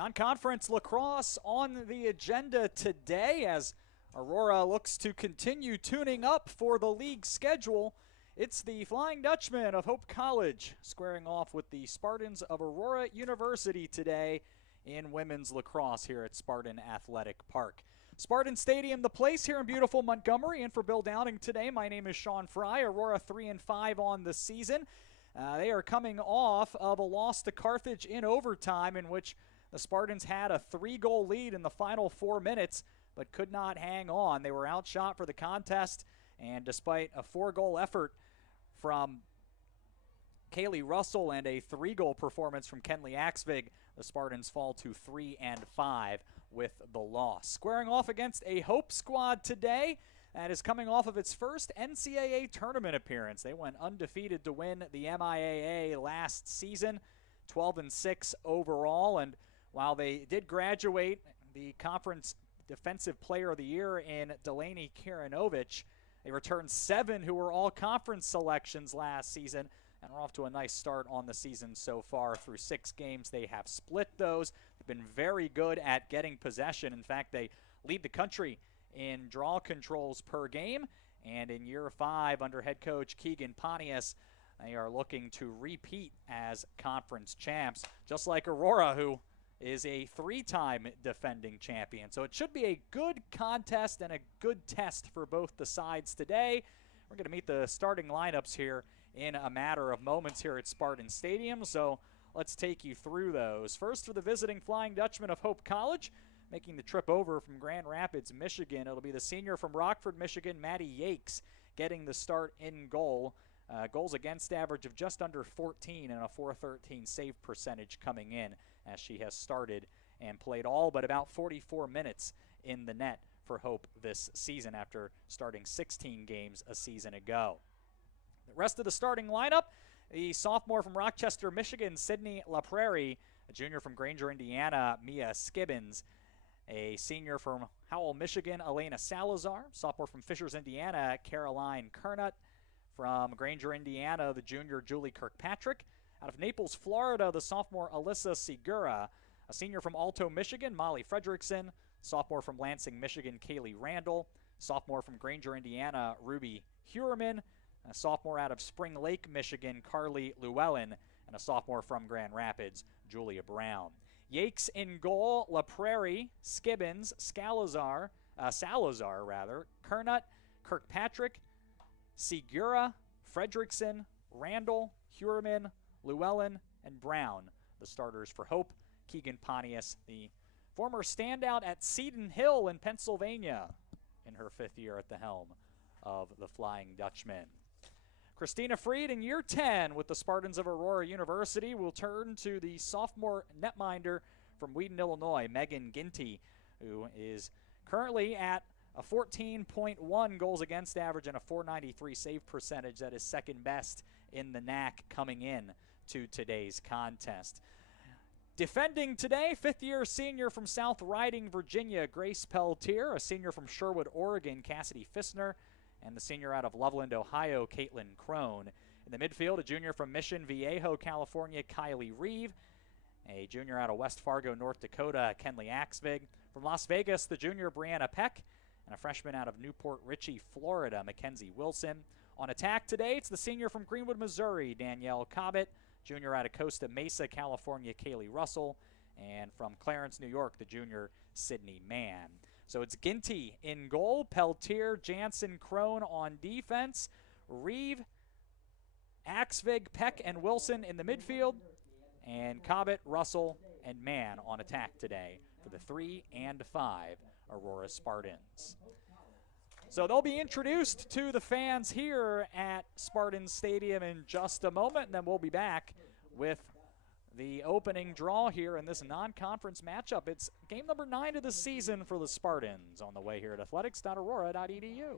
Non-conference lacrosse on the agenda today as Aurora looks to continue tuning up for the league schedule. It's the Flying Dutchman of Hope College squaring off with the Spartans of Aurora University today in women's lacrosse here at Spartan Athletic Park. Spartan Stadium, the place here in beautiful Montgomery. And for Bill Downing today, my name is Sean Fry. Aurora 3-5 on the season. They are coming off of a loss to Carthage in overtime in which the Spartans had a 3-goal lead in the final 4 minutes, but could not hang on. They were outshot for the contest, and despite a 4-goal effort from Kaylee Russell and a 3-goal performance from Kenley Axvig, the Spartans fall to 3-5 with the loss. Squaring off against a Hope squad today that is coming off of its first NCAA tournament appearance. They went undefeated to win the MIAA last season, 12-6 overall, and while they did graduate the Conference Defensive Player of the Year in Delaney Karanovich, they returned 7 who were all conference selections last season and are off to a nice start on the season so far. Through 6 games, they have split those. They've been very good at getting possession. In fact, they lead the country in draw controls per game. And in year 5 under head coach Keegan Pontius, they are looking to repeat as conference champs, just like Aurora, who is a 3-time defending champion. So it should be a good contest and a good test for both the sides today. We're going to meet the starting lineups here in a matter of moments here at Spartan Stadium, so let's take you through those. First, for the visiting Flying Dutchman of Hope College, making the trip over from Grand Rapids, Michigan, it'll be the senior from Rockford, Michigan, Maddie Yakes, getting the start in goal. Goals against average of just under 14 and a .413 save percentage coming in as she has started and played all but about 44 minutes in the net for Hope this season after starting 16 games a season ago. The rest of the starting lineup, the sophomore from Rochester, Michigan, Sydney LaPrairie, a junior from Granger, Indiana, Mia Skibbins, a senior from Howell, Michigan, Elena Salazar, sophomore from Fishers, Indiana, Caroline Kernut, from Granger, Indiana, the junior Julie Kirkpatrick. Out of Naples, Florida, the sophomore Alyssa Segura. A senior from Alto, Michigan, Molly Fredrickson. Sophomore from Lansing, Michigan, Kaylee Randall. Sophomore from Granger, Indiana, Ruby Heuerman. A sophomore out of Spring Lake, Michigan, Carly Llewellyn. And a sophomore from Grand Rapids, Julia Brown. Yakes in goal, LaPrairie, Skibbins, Salazar, Kernut, Kirkpatrick, Segura, Fredrickson, Randall, Heuerman, Llewellyn, and Brown, the starters for Hope. Keegan Pontius, the former standout at Seton Hill in Pennsylvania in her 5th year at the helm of the Flying Dutchman. Christina Freed in year 10 with the Spartans of Aurora University will turn to the sophomore netminder from Wheaton, Illinois, Megan Ginty, who is currently at a 14.1 goals against average and a .493 save percentage. That is second best in the NAC coming in to today's contest. Defending today, 5th-year senior from South Riding, Virginia, Grace Peltier, a senior from Sherwood, Oregon, Cassidy Fissner, and the senior out of Loveland, Ohio, Caitlin Crone. In the midfield, a junior from Mission Viejo, California, Kylie Reeve, a junior out of West Fargo, North Dakota, Kenley Axvig. From Las Vegas, the junior Brianna Peck, and a freshman out of Newport Richey, Florida, Mackenzie Wilson. On attack today, it's the senior from Greenwood, Missouri, Danielle Cobbett, junior out of Costa Mesa, California, Kaylee Russell, and from Clarence, New York, the junior Sydney Mann. So it's Ginty in goal, Peltier, Jansen, Crone on defense, Reeve, Axvig, Peck, and Wilson in the midfield, and Cobbett, Russell, and Mann on attack today for the 3-5 Aurora Spartans. So they'll be introduced to the fans here at Spartan Stadium in just a moment, and then we'll be back with the opening draw here in this non-conference matchup. It's game number 9 of the season for the Spartans on the way here at athletics.aurora.edu.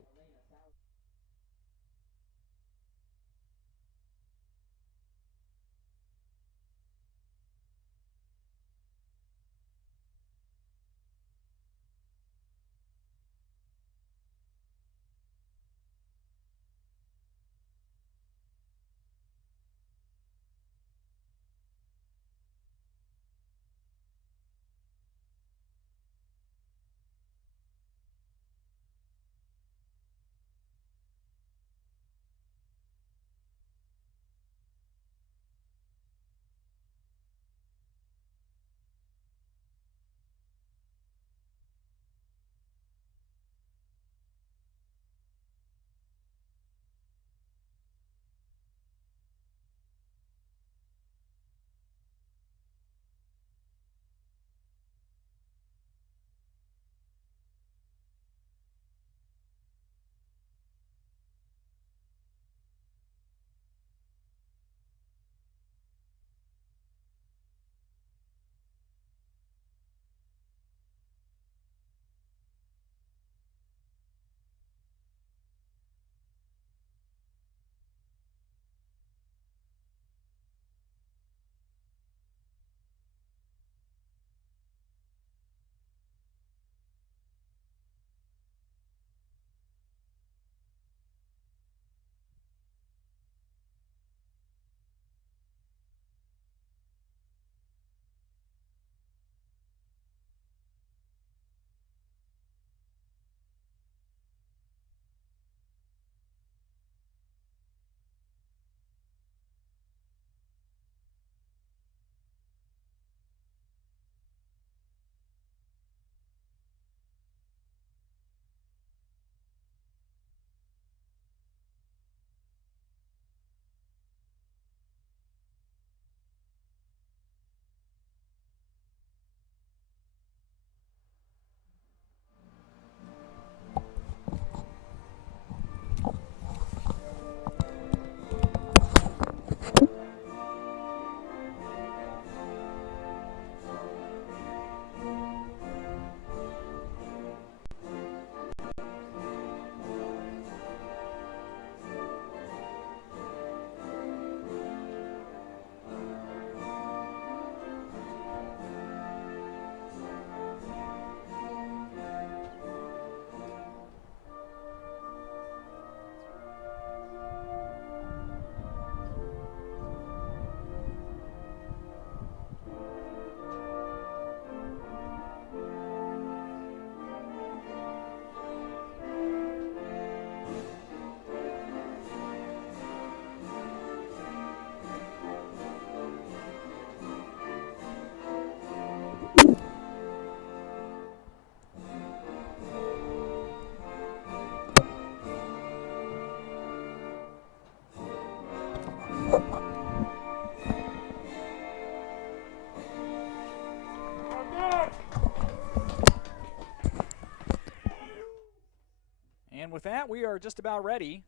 And with that, we are just about ready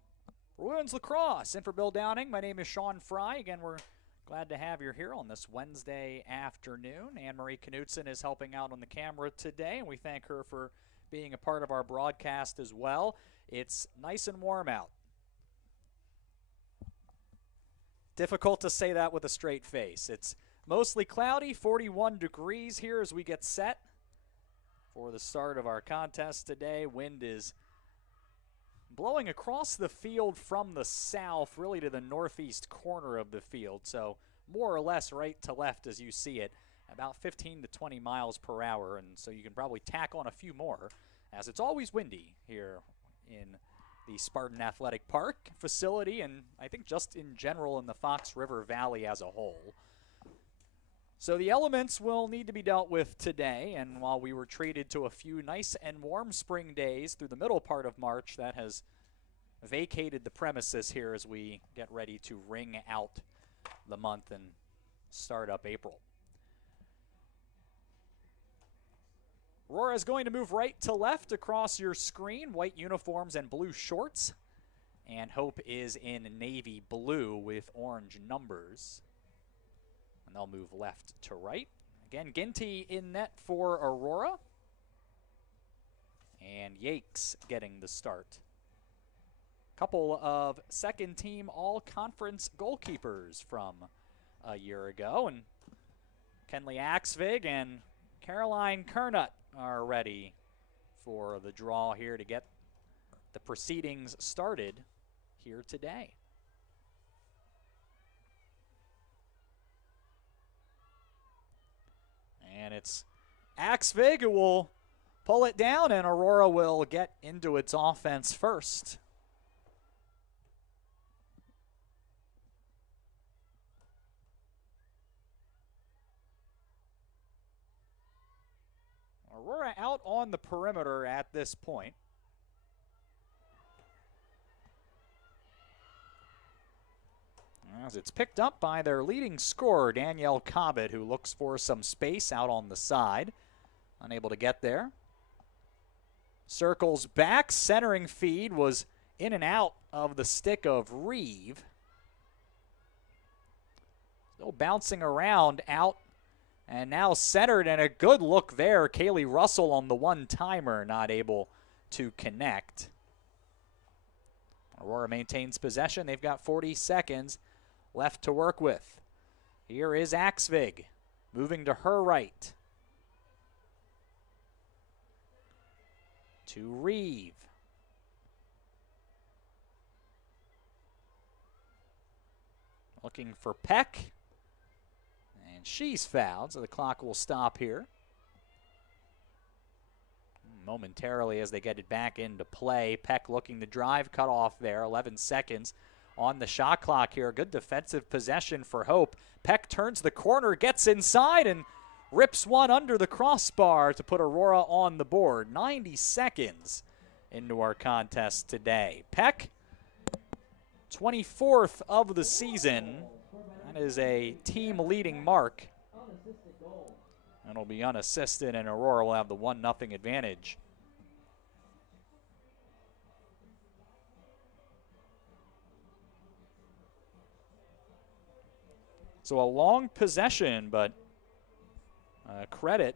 for women's lacrosse. And for Bill Downing, my name is Sean Fry. Again, we're glad to have you here on this Wednesday afternoon. Anne-Marie Knutson is helping out on the camera today, and we thank her for being a part of our broadcast as well. It's nice and warm out. Difficult to say that with a straight face. It's mostly cloudy, 41 degrees here as we get set for the start of our contest today. Wind is blowing across the field from the south, really to the northeast corner of the field. So more or less right to left as you see it, about 15 to 20 miles per hour. And so you can probably tack on a few more, as it's always windy here in the Spartan Athletic Park facility, and I think just in general in the Fox River Valley as a whole. So the elements will need to be dealt with today, and while we were treated to a few nice and warm spring days through the middle part of March, that has vacated the premises here as we get ready to ring out the month and start up April. Aurora is going to move right to left across your screen, white uniforms and blue shorts, and Hope is in navy blue with orange numbers. And they'll move left to right. Again, Ginty in net for Aurora. And Yakes getting the start. Couple of second team all-conference goalkeepers from a year ago. And Kenley Axvig and Caroline Kernut are ready for the draw here to get the proceedings started here today. And it's Axvig who will pull it down, and Aurora will get into its offense first. Aurora out on the perimeter at this point. As it's picked up by their leading scorer, Danielle Cobbett, who looks for some space out on the side. Unable to get there. Circles back, centering feed was in and out of the stick of Reeve. Still bouncing around out. And now centered, and a good look there. Kaylee Russell on the one-timer, not able to connect. Aurora maintains possession. They've got 40 seconds left to work with. Here is Axvig, moving to her right. To Reeve. Looking for Peck. And she's fouled, so the clock will stop here momentarily as they get it back into play. Peck looking to drive, cut off there. 11 seconds on the shot clock here. Good defensive possession for Hope. Peck turns the corner, gets inside, and rips one under the crossbar to put Aurora on the board. 90 seconds into our contest today. Peck, 24th of the season. That is a team-leading mark. It'll be unassisted, and Aurora will have the 1-0 advantage. So a long possession, but credit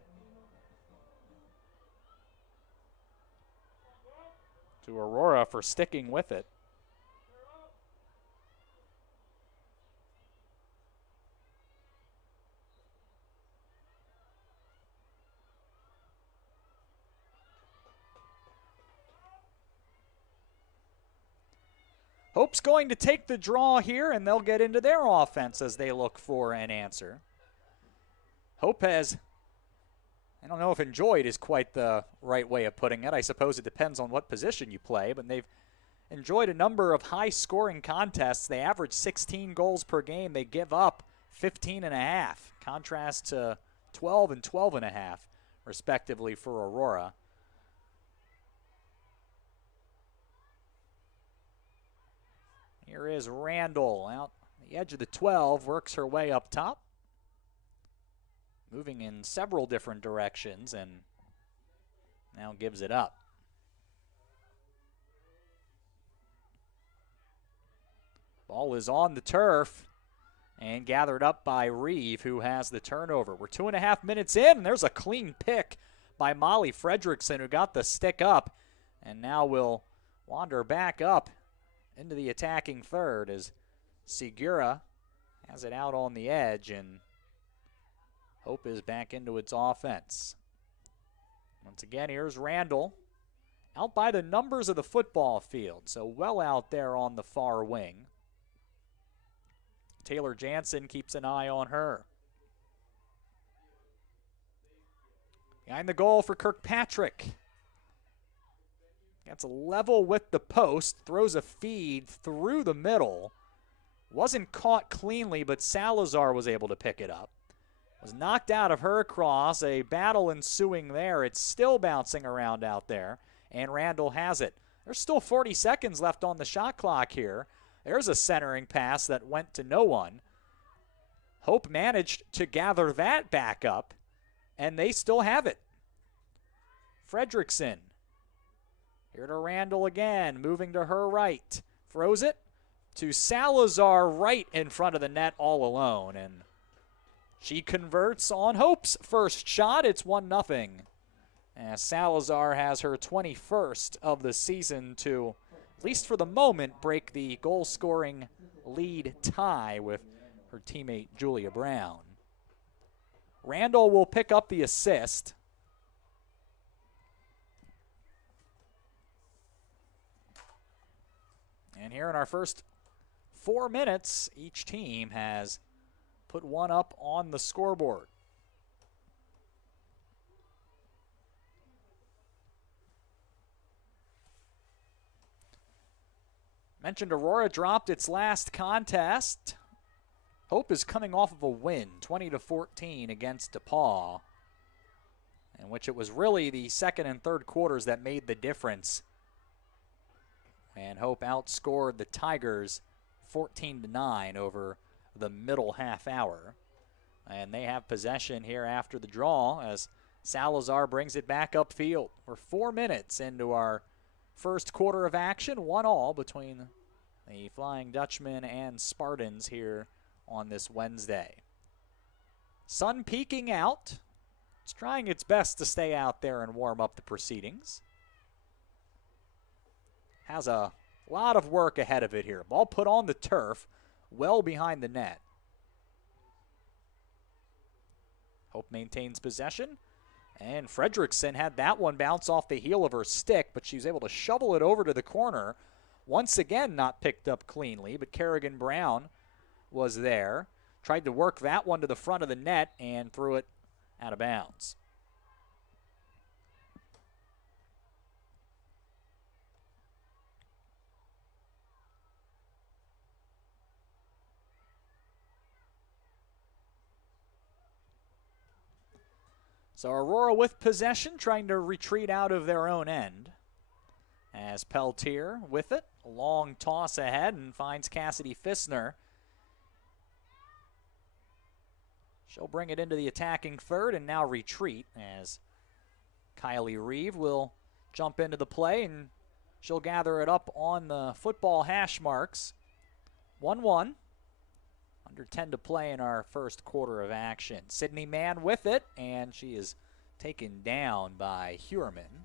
to Aurora for sticking with it. Hope's going to take the draw here, and they'll get into their offense as they look for an answer. Hope has, I don't know if enjoyed is quite the right way of putting it. I suppose it depends on what position you play, but they've enjoyed a number of high-scoring contests. They average 16 goals per game. They give up 15.5, contrast to 12 and 12.5, respectively, for Aurora. Here is Randall out the edge of the 12, works her way up top. Moving in several different directions and now gives it up. Ball is on the turf and gathered up by Reeve, who has the turnover. We're 2.5 minutes in, and there's a clean pick by Molly Fredrickson, who got the stick up and now will wander back up into the attacking third as Segura has it out on the edge, and Hope is back into its offense. Once again, here's Randall out by the numbers of the football field, so well out there on the far wing. Taylor Jansen keeps an eye on her. Behind the goal for Kirkpatrick. Gets a level with the post, throws a feed through the middle. Wasn't caught cleanly, but Salazar was able to pick it up. Was knocked out of her cross, a battle ensuing there. It's still bouncing around out there, and Randall has it. There's still 40 seconds left on the shot clock here. There's a centering pass that went to no one. Hope managed to gather that back up, and they still have it. Fredrickson. Here to Randall again, moving to her right. Throws it to Salazar right in front of the net all alone, and she converts on Hope's first shot. It's 1-0. As Salazar has her 21st of the season to, at least for the moment, break the goal-scoring lead tie with her teammate Julia Brown. Randall will pick up the assist. And here in our first 4 minutes, each team has put one up on the scoreboard. Mentioned Aurora dropped its last contest. Hope is coming off of a win, 20-14 against DePaul, in which it was really the second and third quarters that made the difference. And Hope outscored the Tigers 14-9 over the middle half hour. And they have possession here after the draw as Salazar brings it back upfield. We're 4 minutes into our first quarter of action, 1-1 between the Flying Dutchman and Spartans here on this Wednesday. Sun peeking out. It's trying its best to stay out there and warm up the proceedings. Has a lot of work ahead of it here. Ball put on the turf, well behind the net. Hope maintains possession. And Fredrickson had that one bounce off the heel of her stick, but she was able to shovel it over to the corner. Once again, not picked up cleanly, but Kerrigan Brown was there. Tried to work that one to the front of the net and threw it out of bounds. So Aurora with possession, trying to retreat out of their own end. As Peltier with it, a long toss ahead and finds Cassidy Fissner. She'll bring it into the attacking third and now retreat as Kylie Reeve will jump into the play and she'll gather it up on the football hash marks. 1-1. Under 10 to play in our first quarter of action. Sydney Mann with it, and she is taken down by Heuerman.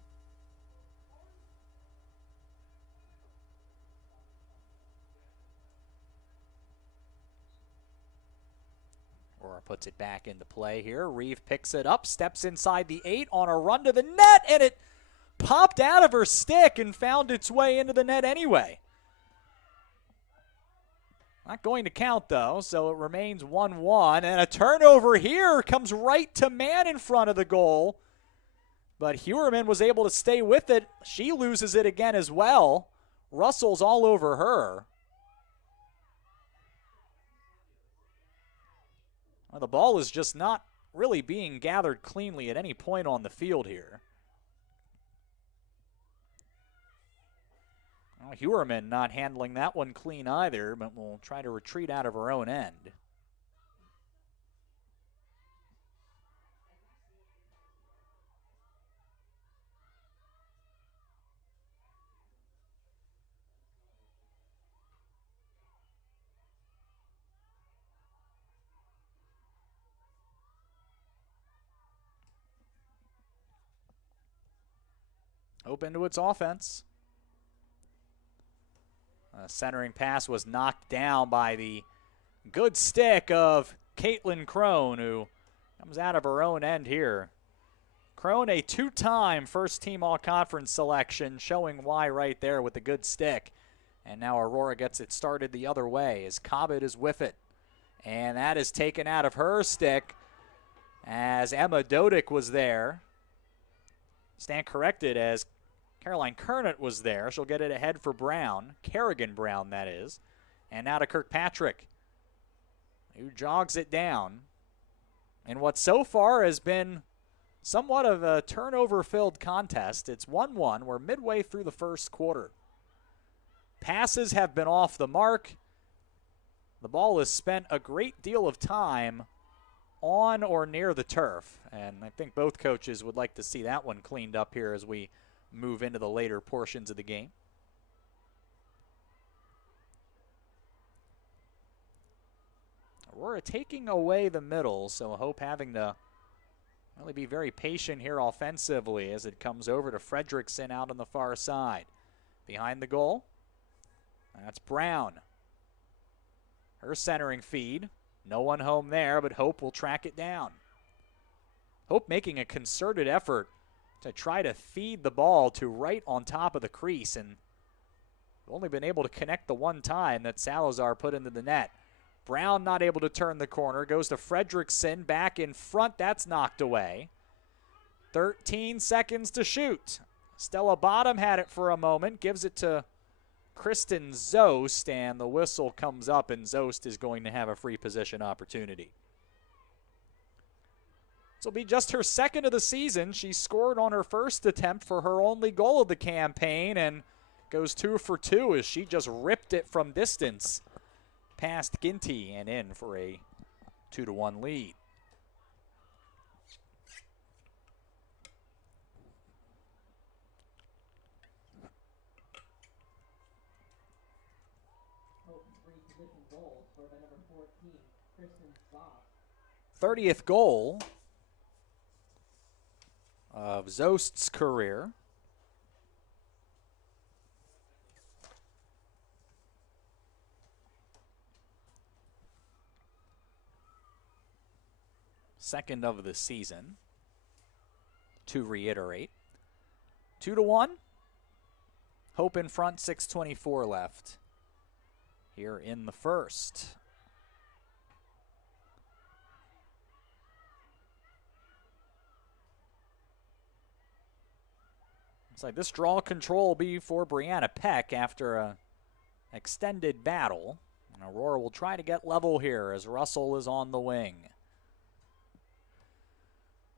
Aurora puts it back into play here. Reeve picks it up, steps inside the 8 on a run to the net, and it popped out of her stick and found its way into the net anyway. Not going to count, though, so it remains 1-1. And a turnover here comes right to Mann in front of the goal. But Heuerman was able to stay with it. She loses it again as well. Russell's all over her. Well, the ball is just not really being gathered cleanly at any point on the field here. Well, Heuerman not handling that one clean either, but will try to retreat out of her own end. Open to its offense. Centering pass was knocked down by the good stick of Caitlin Crone, who comes out of her own end here. Crone, a two-time first-team all-conference selection, showing why right there with the good stick. And now Aurora gets it started the other way as Cobbett is with it. And that is taken out of her stick as Emma Dodick was there. Stand corrected as Caroline Kernett was there. She'll get it ahead for Brown. Kerrigan Brown, that is. And now to Kirkpatrick, who jogs it down in what so far has been somewhat of a turnover-filled contest. It's 1-1. We're midway through the first quarter. Passes have been off the mark. The ball has spent a great deal of time on or near the turf. And I think both coaches would like to see that one cleaned up here as we move into the later portions of the game. Aurora taking away the middle, so Hope having to really be very patient here offensively as it comes over to Fredrickson out on the far side. Behind the goal, that's Brown. Her centering feed. No one home there, but Hope will track it down. Hope making a concerted effort to try to feed the ball to right on top of the crease, and only been able to connect the one time that Salazar put into the net. Brown not able to turn the corner, goes to Fredrickson, back in front, that's knocked away. 13 seconds to shoot. Stella Bottom had it for a moment, gives it to Kristen Zost, and the whistle comes up, and Zost is going to have a free position opportunity. This will be just her second of the season. She scored on her first attempt for her only goal of the campaign and goes 2 for 2 as she just ripped it from distance past Ginty and in for a 2-1 lead. Goal scored by number 14, Kristen Zost. 30th goal of Zost's career. Second of the season, to reiterate. 2-1. Hope in front, 6:24 left here in the first. Looks like this draw control will be for Brianna Peck after an extended battle. And Aurora will try to get level here as Russell is on the wing.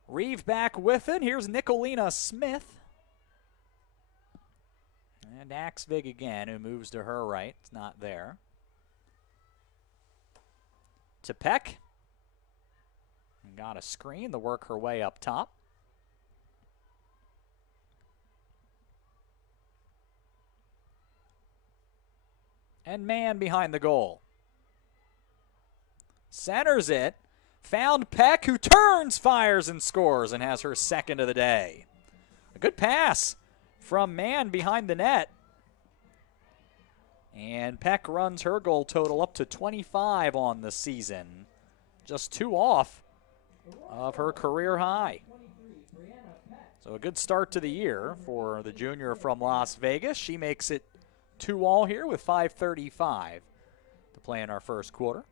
Reeve back with it. Here's Nicolina Smith. And Axvig again, who moves to her right. It's not there. To Peck. Got a screen to work her way up top. And Mann behind the goal. Centers it. Found Peck, who turns, fires, and scores, and has her second of the day. A good pass from Mann behind the net. And Peck runs her goal total up to 25 on the season. Just 2 off of her career high. So a good start to the year for the junior from Las Vegas. She makes it 2-all here with 5:35 to play in our first quarter.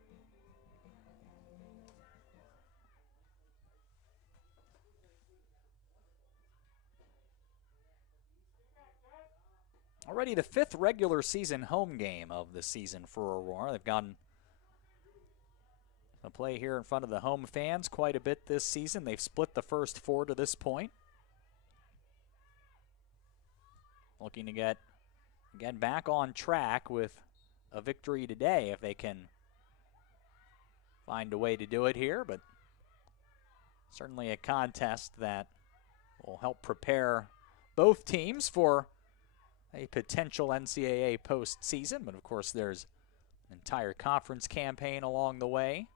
Already the 5th regular season home game of the season for Aurora. They've gotten to play here in front of the home fans quite a bit this season. They've split the first 4 to this point. Looking to get, again, back on track with a victory today if they can find a way to do it here. But certainly a contest that will help prepare both teams for a potential NCAA postseason. But of course there's an entire conference campaign along the way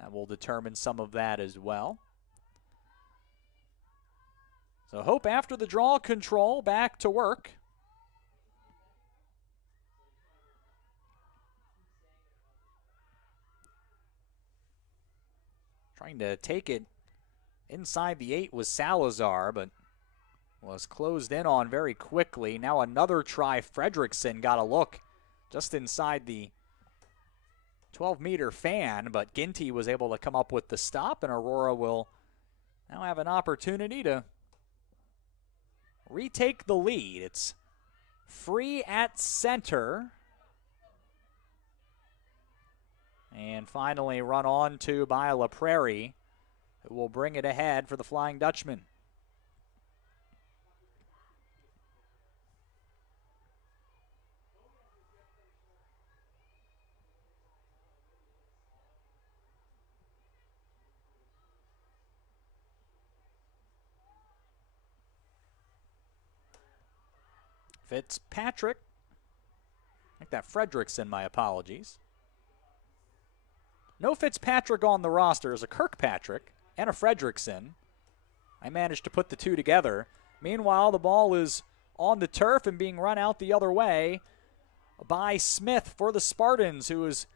that will determine some of that as well. So Hope, after the draw control, back to work. Trying to take it inside the 8 was Salazar, but was closed in on very quickly. Now another try. Fredrickson got a look just inside the 12-meter fan, but Ginty was able to come up with the stop, and Aurora will now have an opportunity to retake the lead. It's free at center. And finally run on to by La Prairie, who will bring it ahead for the Flying Dutchman. Fitzpatrick. I think that Fredrickson, my apologies. No Fitzpatrick on the roster. There's a Kirkpatrick and a Fredrickson. I managed to put the 2 together. Meanwhile, the ball is on the turf and being run out the other way by Smith for the Spartans, who is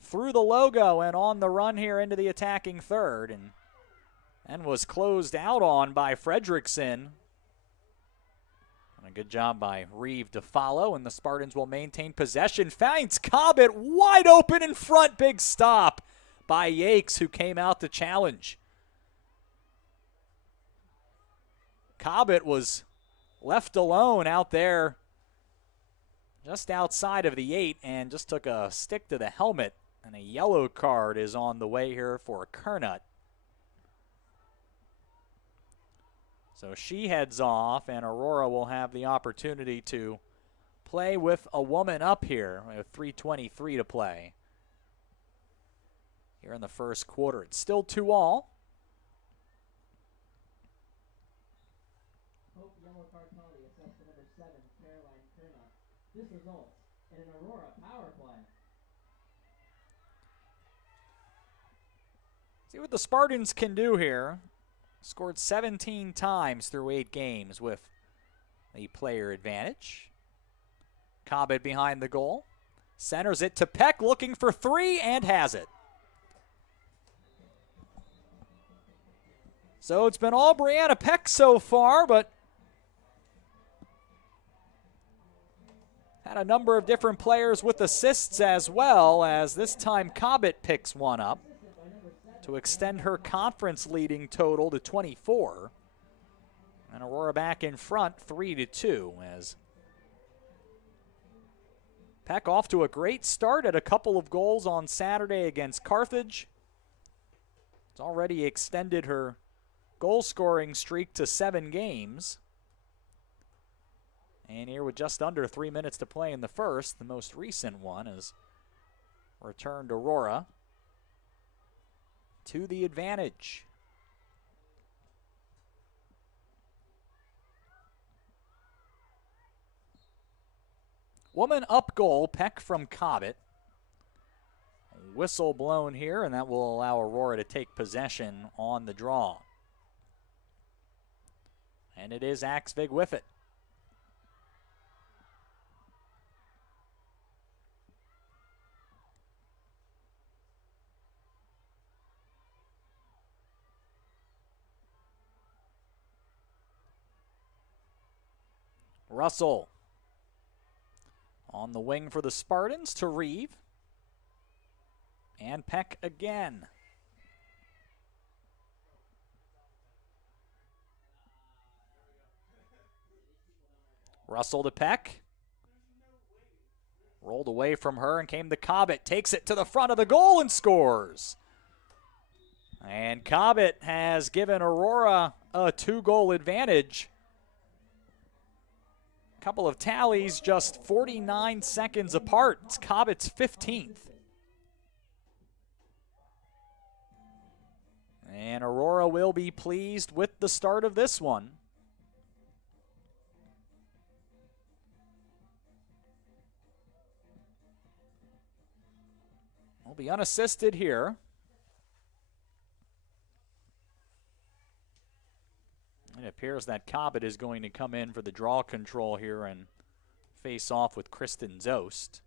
through the logo and on the run here into the attacking third, and was closed out on by Fredrickson. And a good job by Reeve to follow, and the Spartans will maintain possession. Finds Cobbett wide open in front. Big stop by Yakes, who came out to challenge. Cobbett was left alone out there just outside of the 8 and just took a stick to the helmet, and a yellow card is on the way here for Kernut. So she heads off, and Aurora will have the opportunity to play with a woman up here. We have 3:23 to play here in the first quarter. It's still 2-all. Hope yellow card penalty assessed to number 7, Caroline Kernut. This results in an Aurora power play. See what the Spartans can do here. Scored 17 times through 8 games with the player advantage. Cobbett behind the goal. Centers it to Peck, looking for 3, and has it. So it's been all Brianna Peck so far, but had a number of different players with assists as well, as this time Cobbett picks one up to extend her conference leading total to 24. And Aurora back in front 3-2, as Peck off to a great start at a couple of goals on Saturday against Carthage. It's already extended her goal scoring streak to 7 games. And here with just under 3 minutes to play in the first, the most recent one is returned Aurora to the advantage. Woman up goal, Peck from Cobbett. whistle blown here, and that will allow Aurora to take possession on the draw. And it is Axvig with it. Russell on the wing for the Spartans to Reeve. And Peck again. Russell to Peck. Rolled away from her and came to Cobbett. Takes it to the front of the goal and scores. And Cobbett has given Aurora a 2-goal advantage. Couple of tallies just 49 seconds apart. It's Cobbett's 15th. And Aurora will be pleased with the start of this one. Will be unassisted here. It appears that Cobbett is going to come in for the draw control here and face off with Kristen Zost.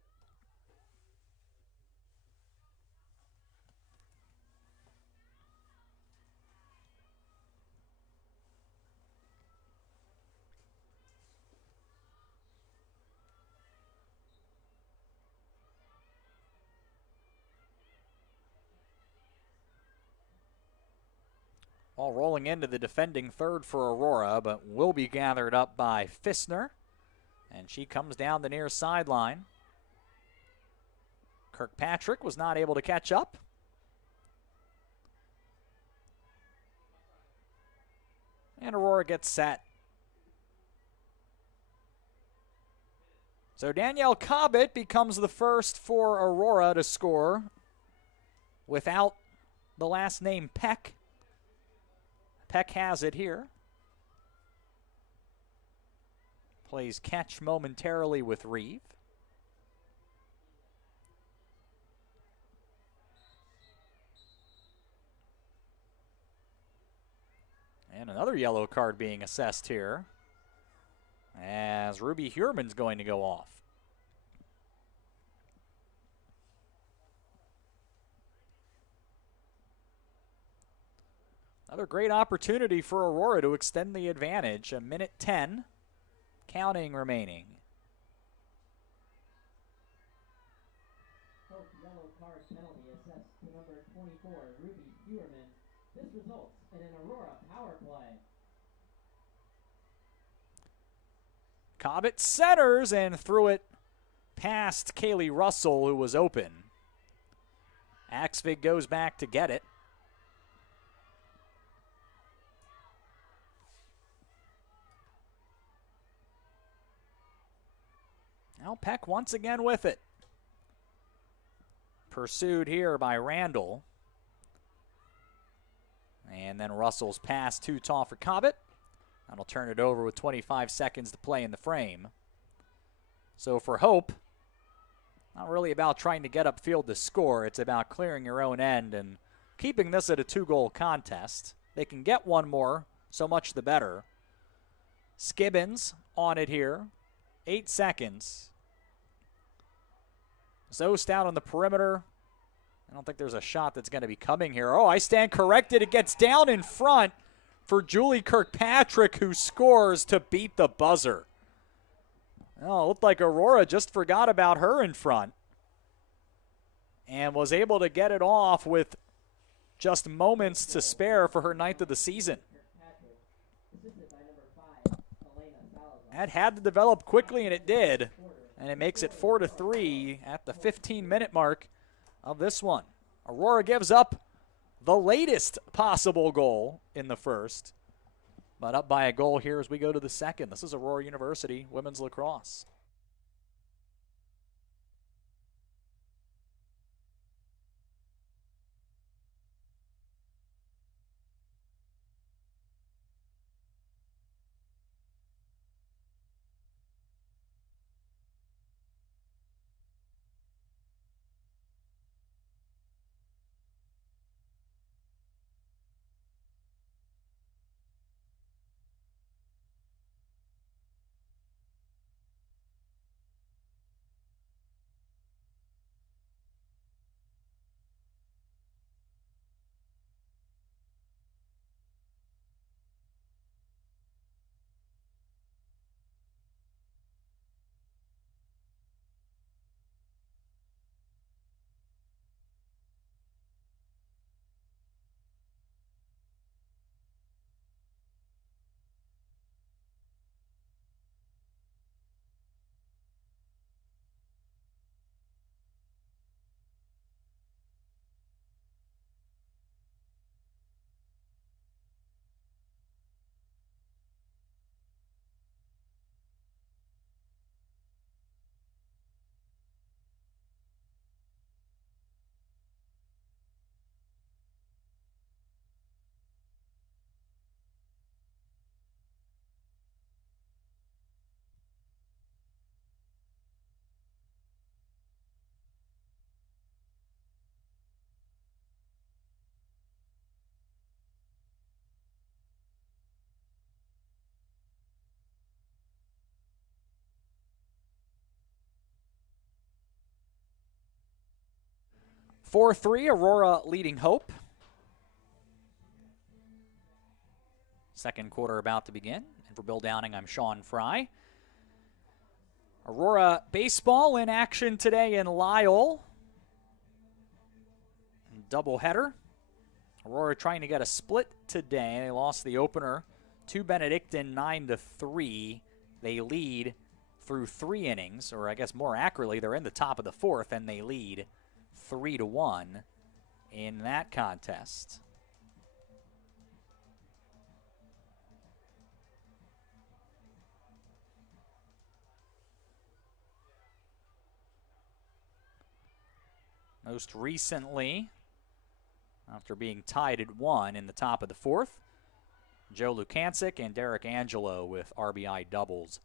Ball rolling into the defending third for Aurora, but will be gathered up by Fissner. And she comes down the near sideline. Kirkpatrick was not able to catch up. And Aurora gets set. So Danielle Cobbett becomes the first for Aurora to score without the last name Peck. Peck has it here. Plays catch momentarily with Reeve. And another yellow card being assessed here as Ruby Heuermann's going to go off. Another great opportunity for Aurora to extend the advantage. 1:10, counting remaining. Both yellow card penalty assessed to number 24, Ruby Heuermann. This results in an Aurora power play. Cobbett centers and threw it past Kaylee Russell, who was open. Axvig goes back to get it. Now Peck once again with it. Pursued here by Randall. And then Russell's pass too tall for Cobbett. That'll turn it over with 25 seconds to play in the frame. So for Hope, not really about trying to get upfield to score. It's about clearing your own end and keeping this at a 2-goal contest. They can get one more, so much the better. Skibbins on it here. 8 seconds. Zost out on the perimeter. I don't think there's a shot that's going to be coming here. Oh, I stand corrected. It gets down in front for Julie Kirkpatrick, who scores to beat the buzzer. Oh, it looked like Aurora just forgot about her in front and was able to get it off with just moments to spare for her 9th of the season. That had to develop quickly, and it did. And it makes it 4-3 at the 15-minute mark of this one. Aurora gives up the latest possible goal in the first, but up by a goal here as we go to the second. This is Aurora University women's lacrosse. 4-3, Aurora leading Hope. Second quarter about to begin. And for Bill Downing, I'm Sean Fry. Aurora baseball in action today in Lyle. Doubleheader. Aurora trying to get a split today. They lost the opener to Benedictine 9-3. They lead through 3 innings, or I guess more accurately, they're in the top of the 4th, and they lead 3-1 in that contest. Most recently, after being tied at 1 in the top of the 4th, Joe Lukancic and Derek Angelo with RBI doubles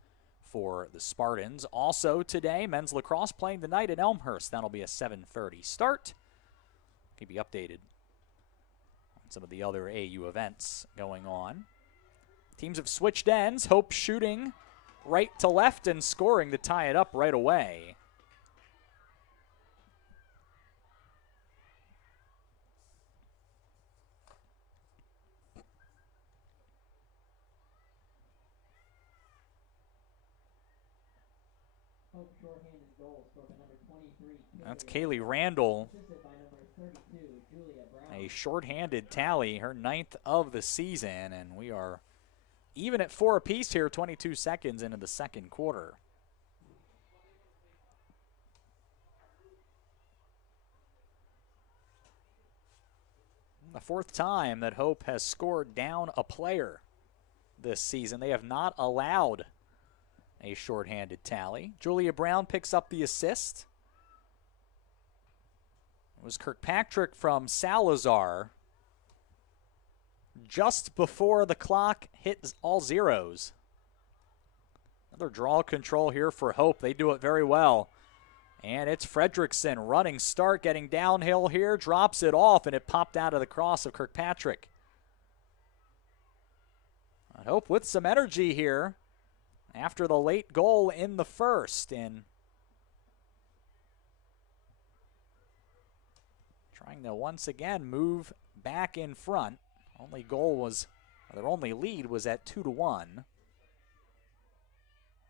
for the Spartans. Also today, men's lacrosse playing tonight at Elmhurst. That'll be a 7:30 start. Keep you updated on some of the other AU events going on. Teams have switched ends. Hope shooting right to left and scoring to tie it up right away. That's Kaylee Randall. A shorthanded tally, her 9th of the season, and we are even at 4 apiece here, 22 seconds into the second quarter. The 4th time that Hope has scored down a player this season. They have not allowed a shorthanded tally. Julia Brown picks up the assist. It was Kirkpatrick from Salazar just before the clock hit all zeros. Another draw control here for Hope. They do it very well. And it's Fredrickson running start, getting downhill here, drops it off, and it popped out of the cross of Kirkpatrick. Hope with some energy here after the late goal in the first, and trying to once again move back in front. Their only lead was at 2-1.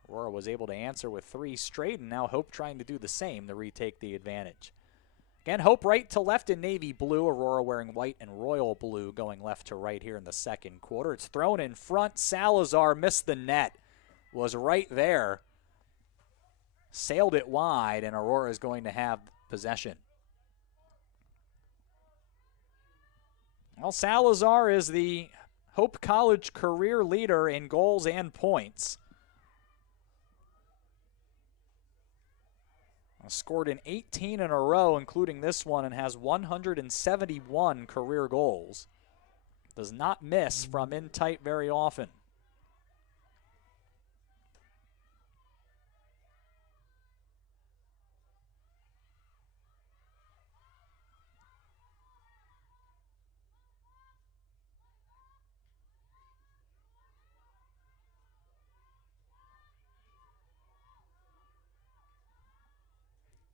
Aurora was able to answer with 3 straight, and now Hope trying to do the same to retake the advantage. Again, Hope right to left in navy blue. Aurora wearing white and royal blue going left to right here in the second quarter. It's thrown in front. Salazar missed the net. Was right there. Sailed it wide, and Aurora is going to have possession. Well, Salazar is the Hope College career leader in goals and points. Scored in 18 in a row, including this one, and has 171 career goals. Does not miss from in tight very often.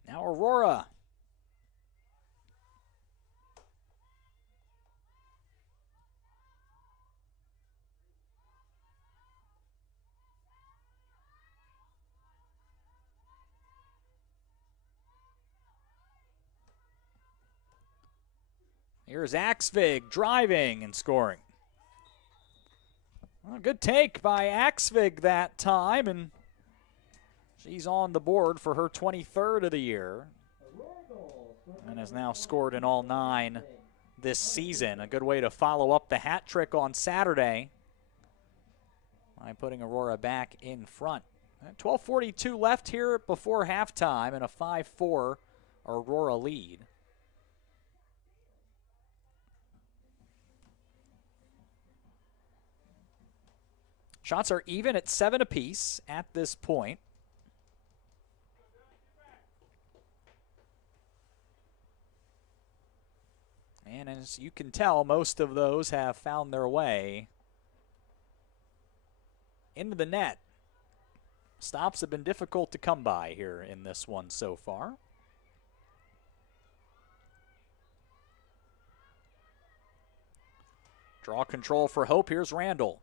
Now Aurora. Here's Axvig driving and scoring. Well, good take by Axvig that time, and she's on the board for her 23rd of the year and has now scored in all 9 this season. A good way to follow up the hat trick on Saturday by putting Aurora back in front. 12:42 left here before halftime and a 5-4 Aurora lead. Shots are even at 7 apiece at this point. And as you can tell, most of those have found their way into the net. Stops have been difficult to come by here in this one so far. Draw control for Hope. Here's Randall.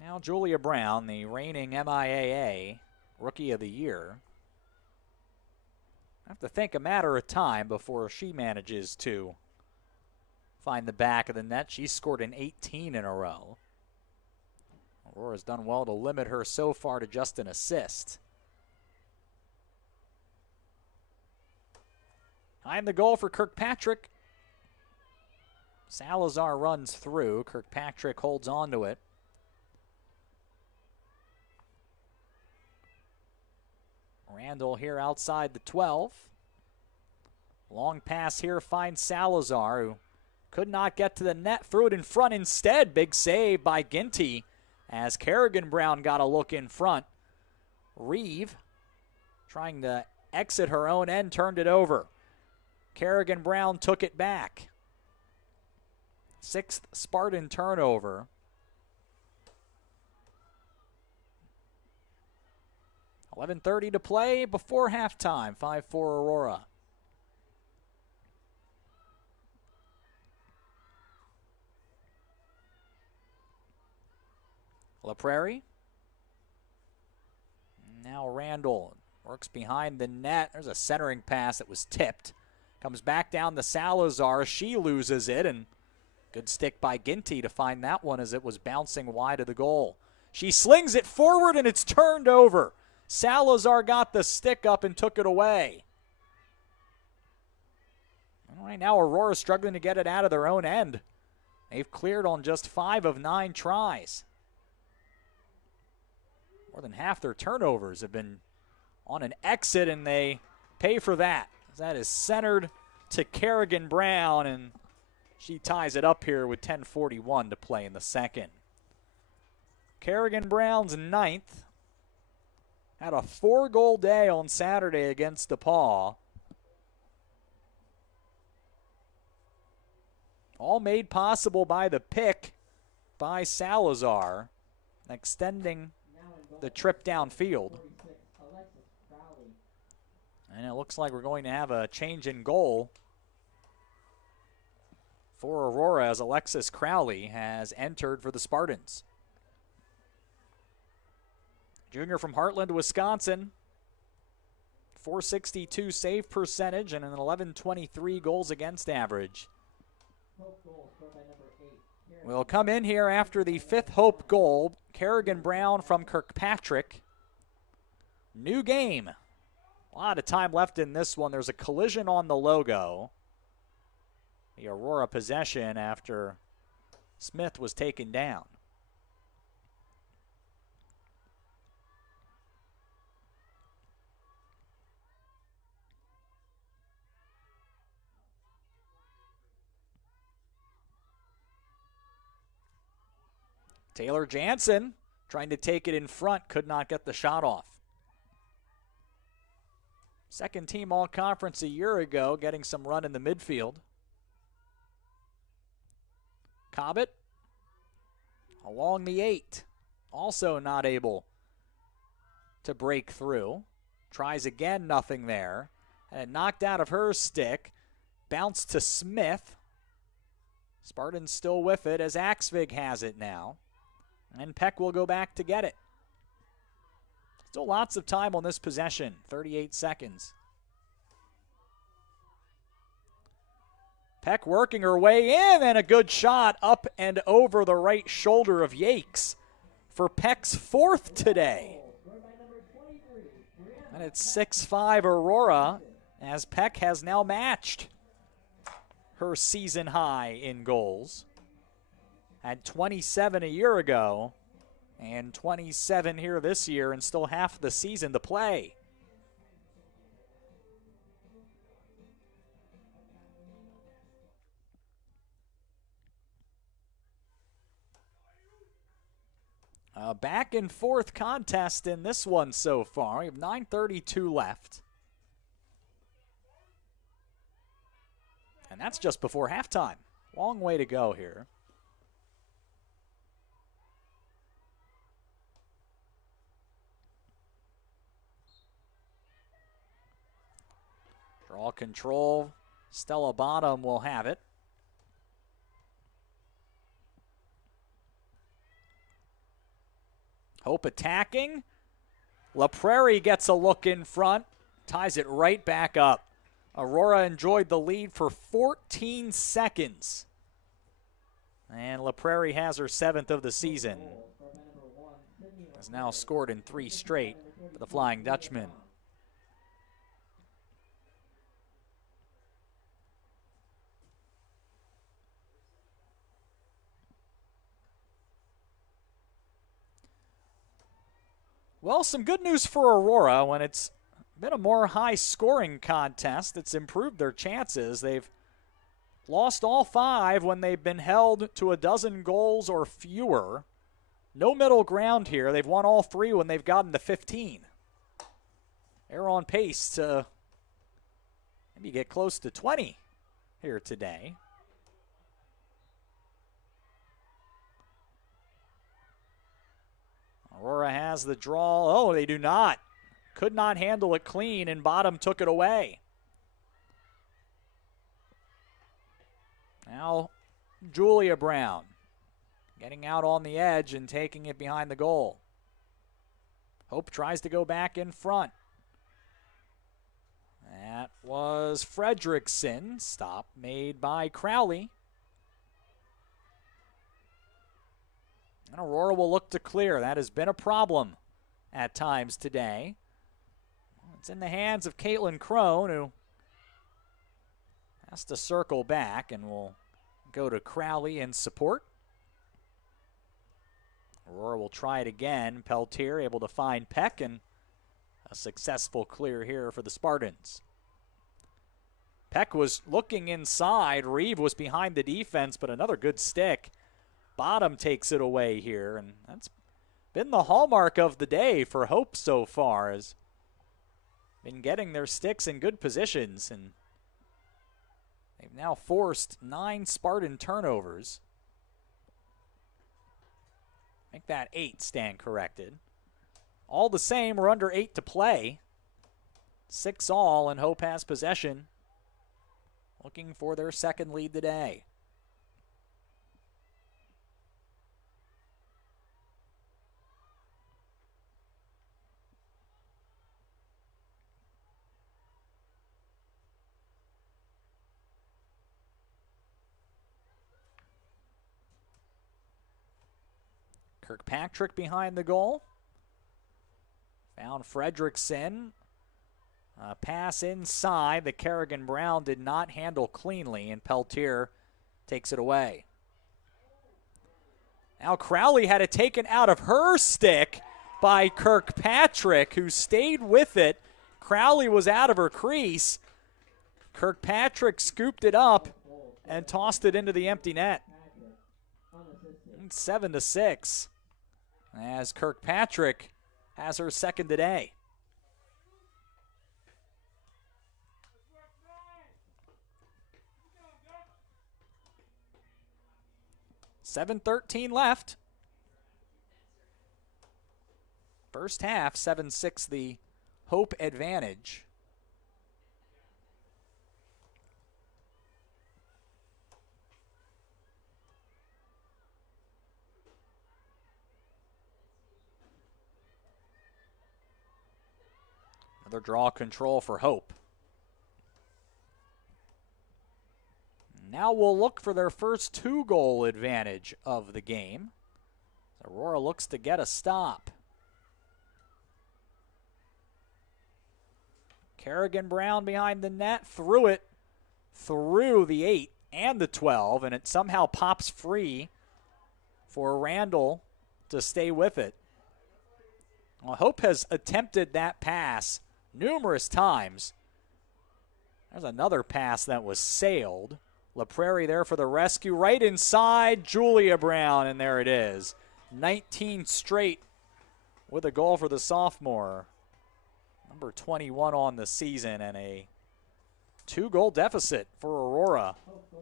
Now Julia Brown, the reigning MIAA Rookie of the Year. I have to think a matter of time before she manages to find the back of the net. She's scored an 18 in a row. Aurora's done well to limit her so far to just an assist. Behind the goal for Kirkpatrick. Salazar runs through. Kirkpatrick holds on to it. Randall here outside the 12. Long pass here finds Salazar, who could not get to the net. Threw it in front instead. Big save by Ginty as Kerrigan Brown got a look in front. Reeve trying to exit her own end, turned it over. Kerrigan Brown took it back. 6th Spartan turnover. 11:30 to play before halftime. 5-4 Aurora. La Prairie. Now Randall works behind the net. There's a centering pass that was tipped. Comes back down to Salazar. She loses it, and good stick by Ginty to find that one as it was bouncing wide of the goal. She slings it forward, and it's turned over. Salazar got the stick up and took it away. And right now, Aurora struggling to get it out of their own end. They've cleared on just 5 of 9 tries. More than half their turnovers have been on an exit, and they pay for that. That is centered to Kerrigan Brown, and she ties it up here with 10:41 to play in the second. Kerrigan Brown's 9th. Had a 4-goal day on Saturday against DePaul. All made possible by the pick by Salazar, extending the trip downfield. And it looks like we're going to have a change in goal for Aurora as Alexis Crowley has entered for the Spartans. Junior from Heartland, Wisconsin. .462 save percentage and an 11.23 goals against average. Will come in here after the 5th Hope goal. Kerrigan Brown from Kirkpatrick. New game. A lot of time left in this one. There's a collision on the logo. The Aurora possession after Smith was taken down. Taylor Jansen trying to take it in front, could not get the shot off. Second team all-conference a year ago, getting some run in the midfield. Cobbett along the 8, also not able to break through. Tries again, nothing there. And knocked out of her stick. Bounced to Smith. Spartans still with it as Axvig has it now. And Peck will go back to get it. Still lots of time on this possession, 38 seconds. Peck working her way in, and a good shot up and over the right shoulder of Yakes for Peck's 4th today. And it's 6-5 Aurora, as Peck has now matched her season high in goals. Had 27 a year ago, and 27 here this year, and still half the season to play. A back and forth contest in this one so far. We have 9:32 left. And that's just before halftime. Long way to go here. Draw control. Stella Bottom will have it. Hope attacking. La Prairie gets a look in front, ties it right back up. Aurora enjoyed the lead for 14 seconds. And La Prairie has her 7th of the season. Has now scored in 3 straight for the Flying Dutchman. Well, some good news for Aurora. When it's been a more high-scoring contest, it's improved their chances. They've lost all 5 when they've been held to a dozen goals or fewer. No middle ground here. They've won all 3 when they've gotten to 15. They're on pace to maybe get close to 20 here today. Aurora has the draw. Oh, they do not. Could not handle it clean, and Bottom took it away. Now, Julia Brown getting out on the edge and taking it behind the goal. Hope tries to go back in front. That was Fredrickson. Stop made by Crowley. And Aurora will look to clear. That has been a problem at times today. It's in the hands of Caitlin Crone, who has to circle back and will go to Crowley in support. Aurora will try it again. Peltier able to find Peck, and a successful clear here for the Spartans. Peck was looking inside. Reeve was behind the defense, but another good stick. Bottom takes it away here, and that's been the hallmark of the day for Hope so far, has been getting their sticks in good positions, and they've now forced 9 Spartan turnovers. Make that 8 stand corrected. All the same, we're under 8 to play. 6 all, and Hope has possession, looking for their second lead today. Kirkpatrick behind the goal. Found Fredrickson. Pass inside. The Kerrigan Brown did not handle cleanly, and Peltier takes it away. Now Crowley had it taken out of her stick by Kirkpatrick, who stayed with it. Crowley was out of her crease. Kirkpatrick scooped it up and tossed it into the empty net. 7-6. As Kirkpatrick has her second today. $7:13 left. First half, 7-6 the Hope advantage. Another draw control for Hope. Now we'll look for their first 2-goal advantage of the game. Aurora looks to get a stop. Kerrigan Brown behind the net, threw it through the 8 and the 12, and it somehow pops free for Randall to stay with it. Well, Hope has attempted that pass numerous times. There's another pass that was sailed. La Prairie there for the rescue. Right inside, Julia Brown, and there it is. 19 straight with a goal for the sophomore. Number 21 on the season, and a 2-goal deficit for Aurora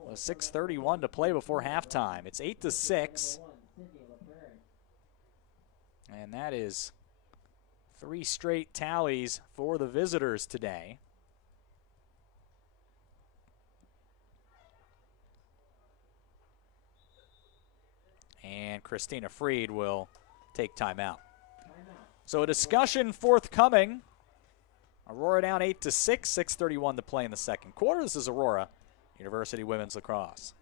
with 6:31 to play before halftime. It's 8-6. And that is 3 straight tallies for the visitors today. Christina Freed will take timeout. So a discussion forthcoming. Aurora down 8-6, 6:31 to play in the second quarter. This is Aurora University Women's Lacrosse.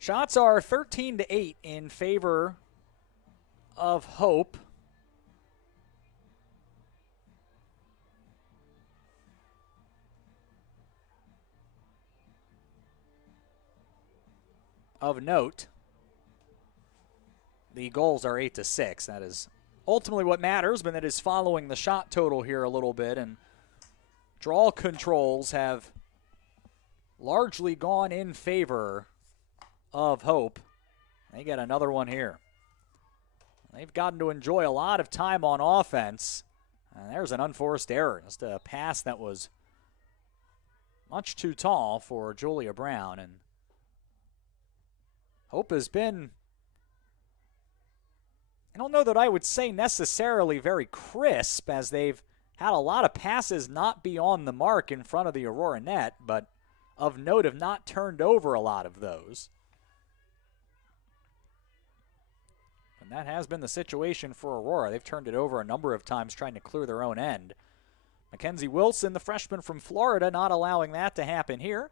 Shots are 13-8 in favor of Hope. Of note, the goals are 8-6. That is ultimately what matters, but that is following the shot total here a little bit, and draw controls have largely gone in favor of Hope. They get another one here. They've gotten to enjoy a lot of time on offense. And there's an unforced error. Just a pass that was much too tall for Julia Brown. And Hope has been, I don't know that I would say necessarily very crisp, as they've had a lot of passes not be on the mark in front of the Aurora net, but of note have not turned over a lot of those. And that has been the situation for Aurora. They've turned it over a number of times trying to clear their own end. Mackenzie Wilson, the freshman from Florida, not allowing that to happen here.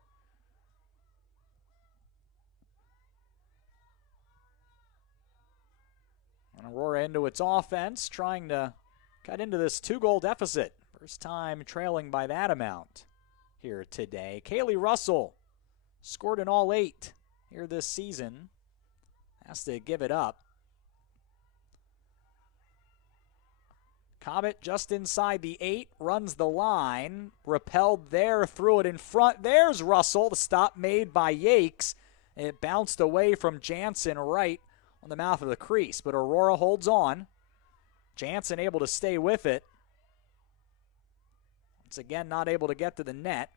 And Aurora into its offense, trying to cut into this 2-goal deficit. First time trailing by that amount here today. Kaylee Russell scored in all 8 here this season. Has to give it up. Comet just inside the 8, runs the line, repelled there, threw it in front. There's Russell, the stop made by Yakes. It bounced away from Jansen right on the mouth of the crease, but Aurora holds on. Jansen able to stay with it. Once again, not able to get to the net.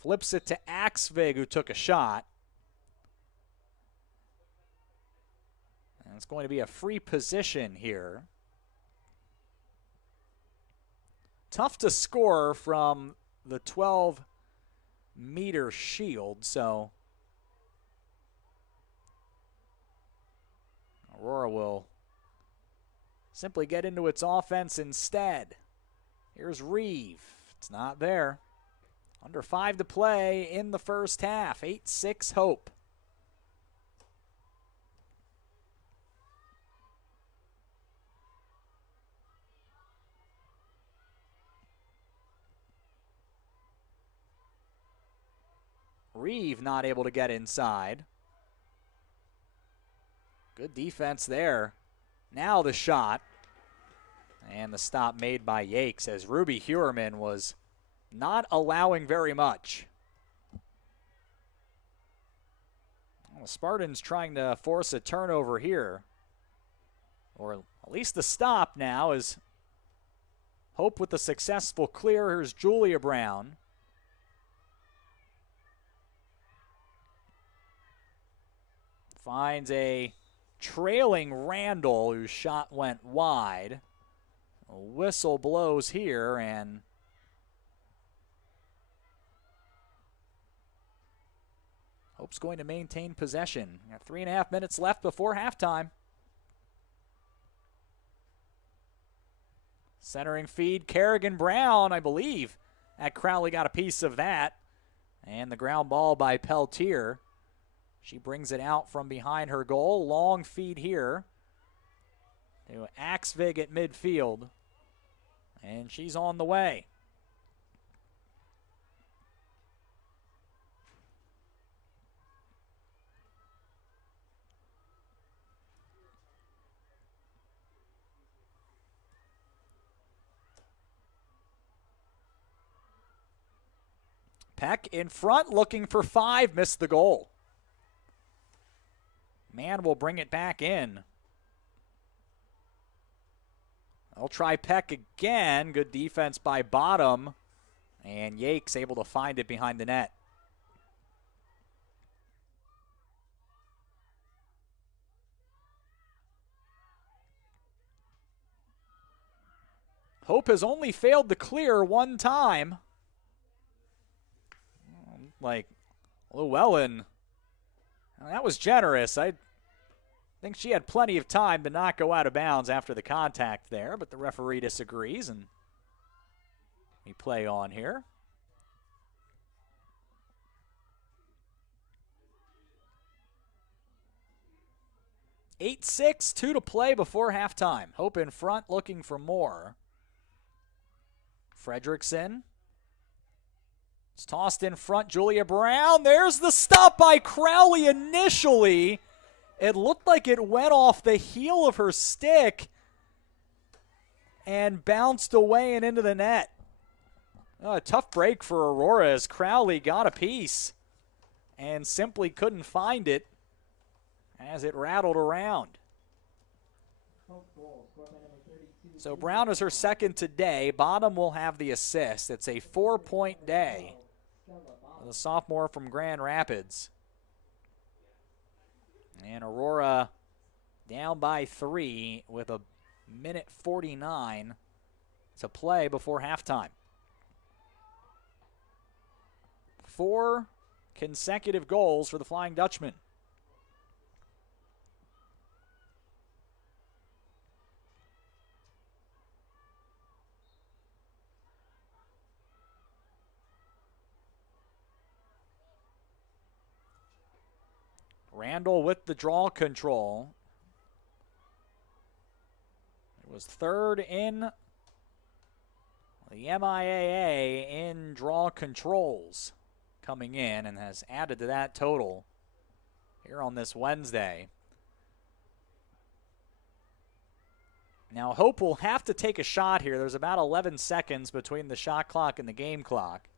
Flips it to Axvig, who took a shot. And it's going to be a free position here. Tough to score from the 12-meter shield, so Aurora will simply get into its offense instead. Here's Reeve. It's not there. Under 5 to play in the first half. 8-6 Hope. Reeve not able to get inside. Good defense there. Now the shot. And the stop made by Yakes, as Ruby Hewerman was not allowing very much. Well, the Spartans trying to force a turnover here. Or at least the stop now, is Hope with the successful clear. Here's Julia Brown. Finds a trailing Randall, whose shot went wide. A whistle blows here, and Hope's going to maintain possession. Got 3.5 minutes left before halftime. Centering feed, Kerrigan Brown, I believe, at Crowley got a piece of that. And the ground ball by Peltier. She brings it out from behind her goal. Long feed here to Axvig at midfield. And she's on the way. Peck in front, looking for 5, missed the goal. Man will bring it back in. I'll try Peck again. Good defense by Bottom. And Yakes able to find it behind the net. Hope has only failed to clear one time. Like Llewellyn, that was generous. I think she had plenty of time to not go out of bounds after the contact there, but the referee disagrees, and we play on here. (8-6), 2 to play before halftime. Hope in front, looking for more. Fredrickson. It's tossed in front, Julia Brown. There's the stop by Crowley initially. It looked like it went off the heel of her stick and bounced away and into the net. Oh, a tough break for Aurora as Crowley got a piece and simply couldn't find it as it rattled around. So Brown is her second today. Bottom will have the assist. It's a 4-point day for the sophomore from Grand Rapids. And Aurora down by 3 with a minute 49 to play before halftime. 4 consecutive goals for the Flying Dutchman. Randall with the draw control. It was third in the MIAA in draw controls coming in and has added to that total here on this Wednesday. Now Hope will have to take a shot here. There's about 11 seconds between the shot clock and the game clock.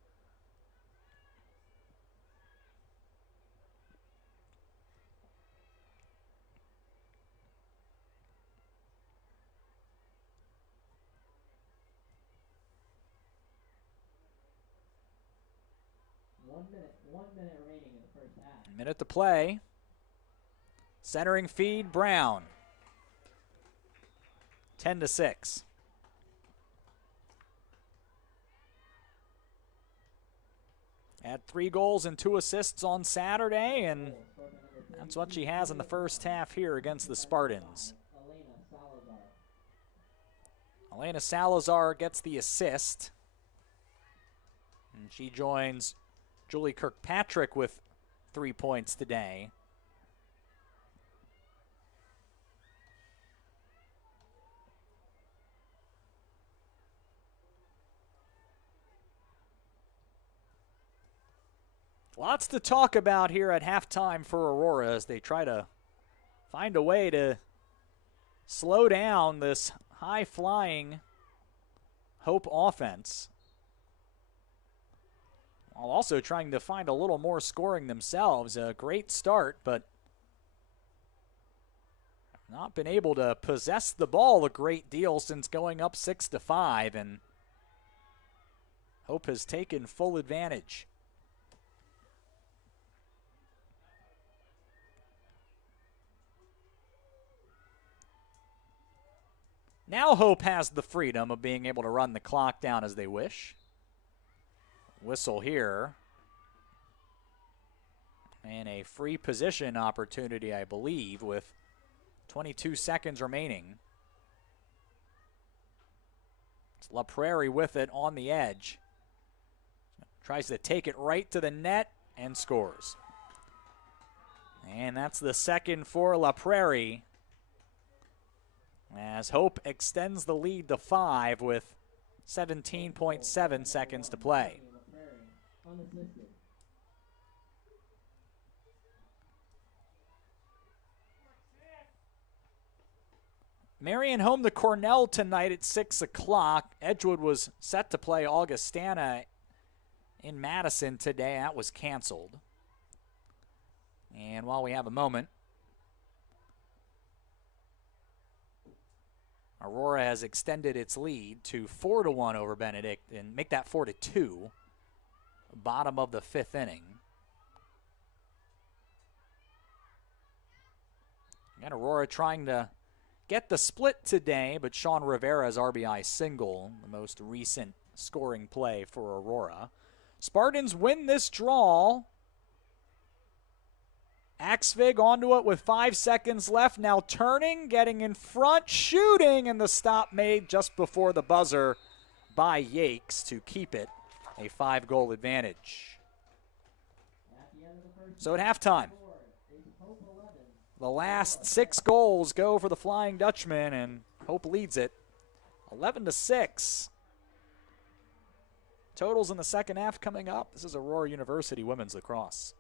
One minute remaining in the first half. Minute to play. Centering feed, Brown. 10-6. Had 3 goals and 2 assists on Saturday, and that's what she has in the first half here against the Spartans. Elena Salazar gets the assist, and she joins Julie Kirkpatrick with 3 points today. Lots to talk about here at halftime for Aurora as they try to find a way to slow down this high-flying Hope offense, while also trying to find a little more scoring themselves. A great start, but not been able to possess the ball a great deal since going up 6-5, and Hope has taken full advantage. Now Hope has the freedom of being able to run the clock down as they wish. Whistle here. And a free position opportunity, I believe, with 22 seconds remaining. It's La Prairie with it on the edge. Tries to take it right to the net and scores. And that's the second for La Prairie, as Hope extends the lead to 5 with 17.7 seconds to play. Marion home to Cornell tonight at 6 o'clock. Edgewood was set to play Augustana in Madison today. That was canceled. And while we have a moment, Aurora has extended its lead to 4-1 over Benedict and make that 4-2. Bottom of the 5th inning. Again, Aurora trying to get the split today, but Sean Rivera's RBI single, the most recent scoring play for Aurora. Spartans win this draw. Axvig onto it with 5 seconds left. Now turning, getting in front, shooting, and the stop made just before the buzzer by Yakes to keep it a 5-goal advantage. So at halftime, the last 6 goals go for the Flying Dutchman, and Hope leads it 11-6. Totals in the second half coming up. This is Aurora University Women's Lacrosse.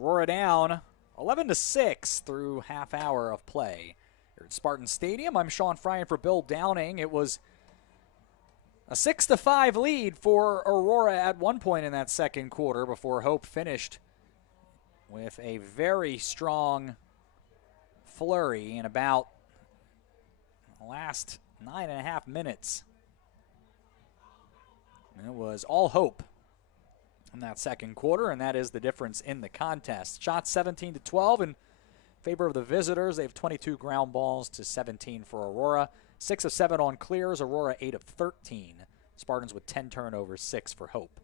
Aurora down 11-6 through half hour of play. Here at Spartan Stadium, I'm Sean Fryan for Bill Downing. It was a 6-5 lead for Aurora at one point in that second quarter before Hope finished with a very strong flurry in about the last 9.5 minutes. And it was all Hope in that second quarter, and that is the difference in the contest. Shots 17-12 in favor of the visitors. They have 22 ground balls to 17 for Aurora. 6 of 7 on clears. Aurora 8 of 13. Spartans with 10 turnovers, 6 for Hope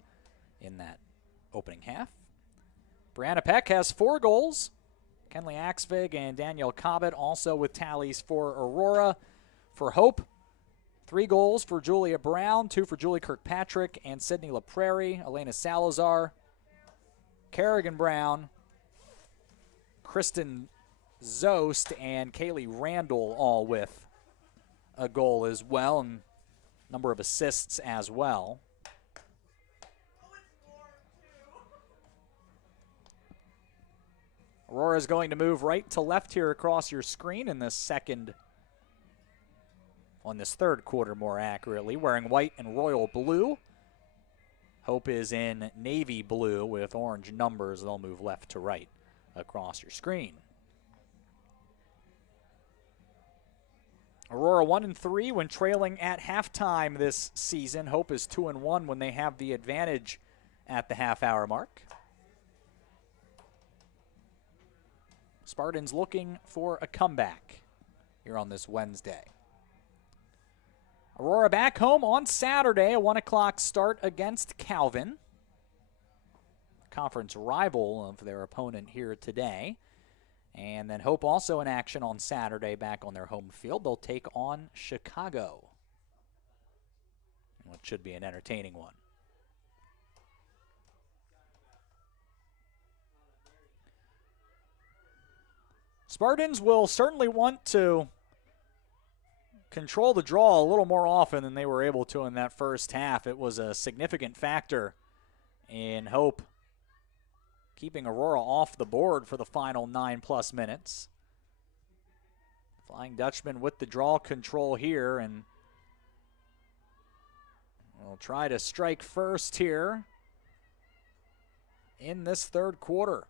in that opening half. Brianna Peck has 4 goals. Kenley Axvig and Danielle Cobbett also with tallies for Aurora. For Hope, 3 goals for Julia Brown, 2 for Julie Kirkpatrick and Sydney LaPrairie, Elena Salazar, Kerrigan Brown, Kristen Zost, and Kaylee Randall all with a goal as well, and a number of assists as well. Aurora is going to move right to left here across your screen in this third quarter more accurately, wearing white and royal blue. Hope is in navy blue with orange numbers. They'll move left to right across your screen. Aurora 1-3 when trailing at halftime this season. Hope is 2-1 when they have the advantage at the half-hour mark. Spartans looking for a comeback here on this Wednesday. Aurora back home on Saturday, a 1 o'clock start against Calvin, conference rival of their opponent here today. And then Hope also in action on Saturday back on their home field. They'll take on Chicago, which should be an entertaining one. Spartans will certainly want to control the draw a little more often than they were able to in that first half. It was a significant factor in Hope keeping Aurora off the board for the final 9+ minutes. Flying Dutchman with the draw control here, and we'll try to strike first here in this third quarter.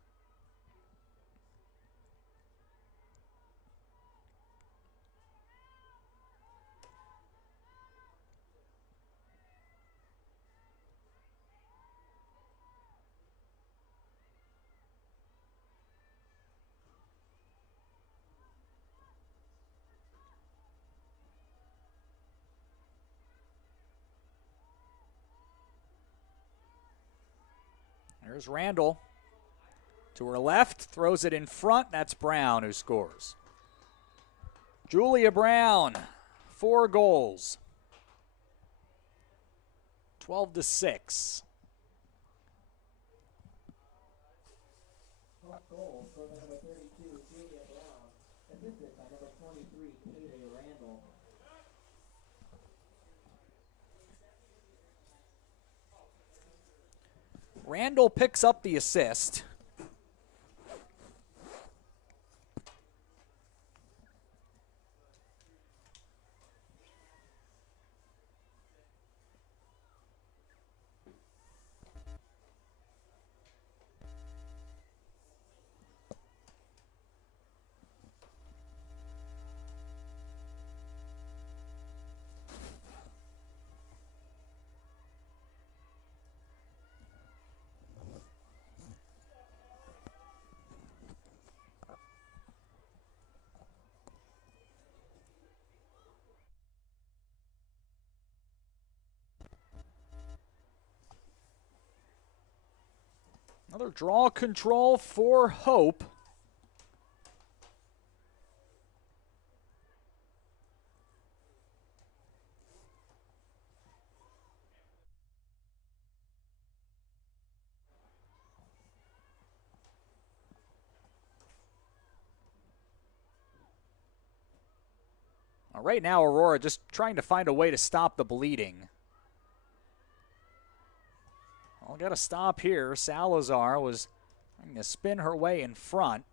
There's Randall to her left, throws it in front. That's Brown who scores. Julia Brown, 4 goals, 12-6. Top goal for the number 32, Julia Brown, assisted by number 23, Kaylee Randall. Randall picks up the assist. Another draw control for Hope. Right now, Aurora just trying to find a way to stop the bleeding. I'll get a stop here. Salazar was Trying to spin her way in front.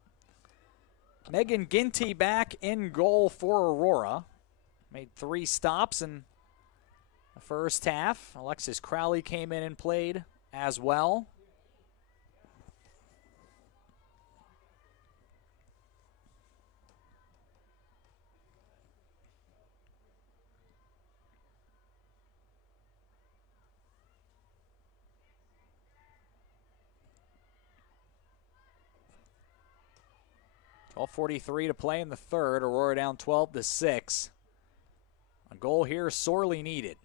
Megan Ginty back in goal for Aurora. Made 3 stops in the first half. Alexis Crowley came in and played as well. .43 to play in the third. Aurora down 12-6. A goal here sorely needed.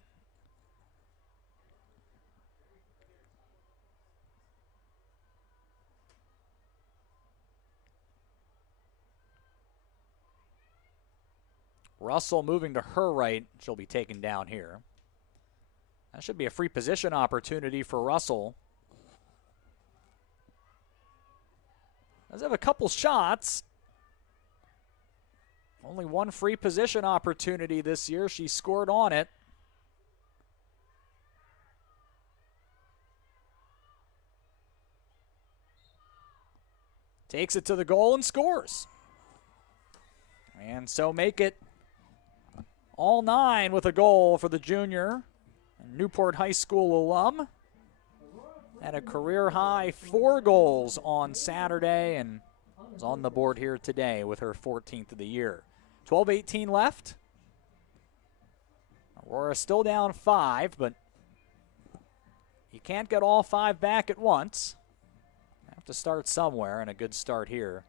Russell moving to her right. She'll be taken down here. That should be a free position opportunity for Russell. Does have a couple shots. Only 1 free position opportunity this year. She scored on it. Takes it to the goal and scores. And so make it all 9 with a goal for the junior. Newport High School alum. Had a career high 4 goals on Saturday and was on the board here today with her 14th of the year. 12:18 left. Aurora still down 5, but you can't get all 5 back at once. Have to start somewhere, and a good start here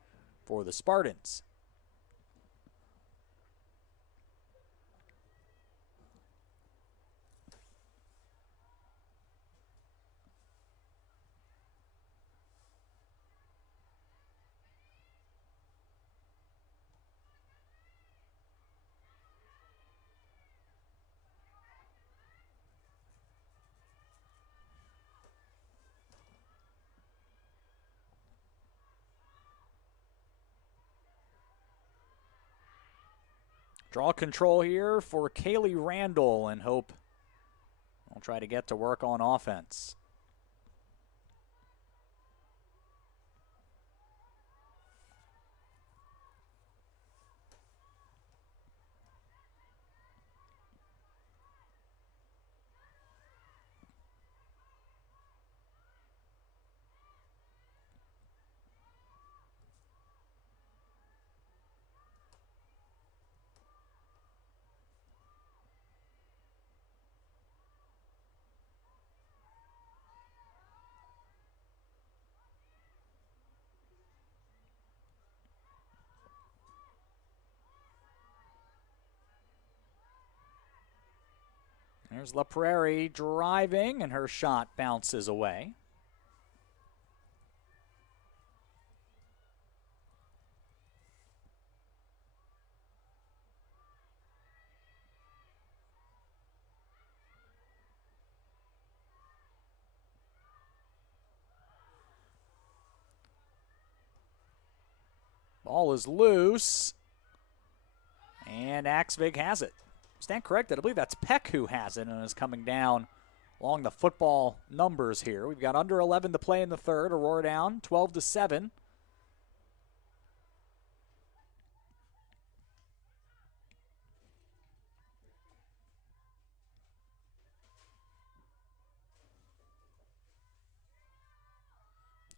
for the Spartans. Draw control here for Kaylee Randall and hope we'll try to get to work on offense. There's La Prairie driving, and her shot bounces away. Ball is loose, and Axvig has it. Stand corrected. I believe that's Peck who has it and is coming down along the football numbers here. We've got under 11 to play in the third. Aurora down 12-7.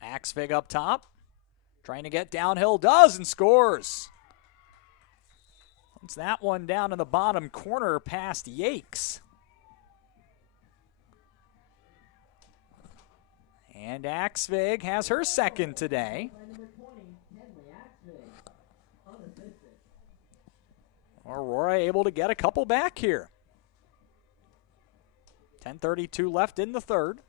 Axvig up top. Trying to get downhill. Does and scores. It's that one down in the bottom corner past Yakes. And Axvig has her second today. Aurora able to get a couple back here. 10:32 left in the third.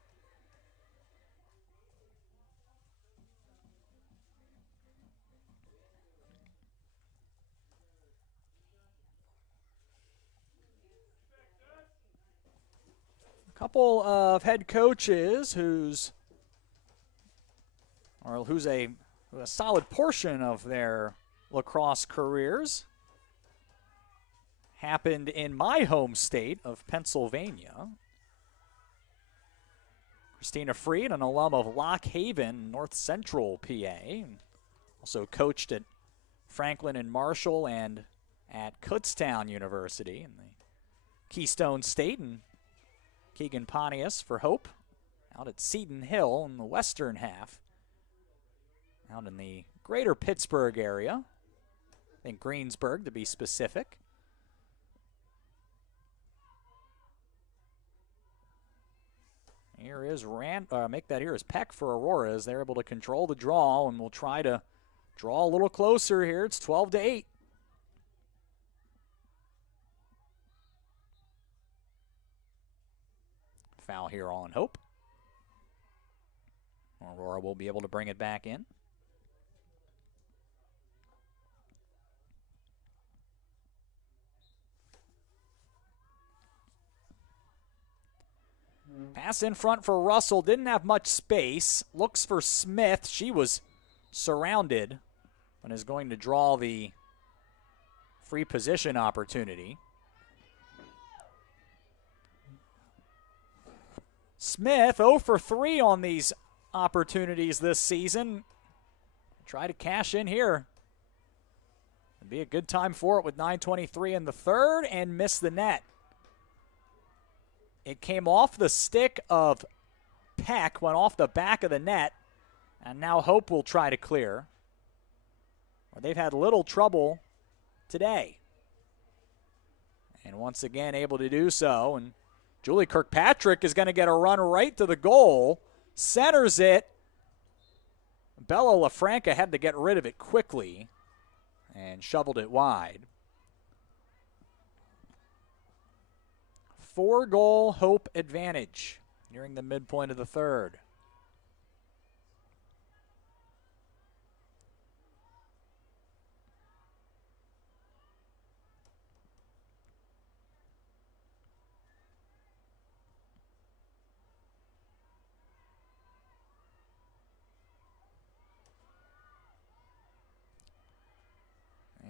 Couple of head coaches who's a solid portion of their lacrosse careers happened in my home state of Pennsylvania. Christina Freed, an alum of Lock Haven, North Central PA. Also coached at Franklin and Marshall and at Kutztown University in the Keystone State. And Keegan Pontius for Hope out at Seton Hill in the western half. Out in the greater Pittsburgh area. I think Greensburg to be specific. Here is Peck for Aurora as they're able to control the draw, and we'll try to draw a little closer here. It's 12-8. Foul here on Hope. Aurora will be able to bring it back in. Pass in front for Russell. Didn't have much space. Looks for Smith. She was surrounded and is going to draw the free position opportunity. Smith 0 for 3 on these opportunities this season. Try to cash in here. It'd be a good time for it with 9:23 in the third and miss the net. It came off the stick of Peck, went off the back of the net, and now Hope will try to clear. Well, they've had little trouble today. And once again able to do so. And Julie Kirkpatrick is going to get a run right to the goal. Centers it. Bella LaFranca had to get rid of it quickly and shoveled it wide. 4-goal Hope advantage nearing the midpoint of the third.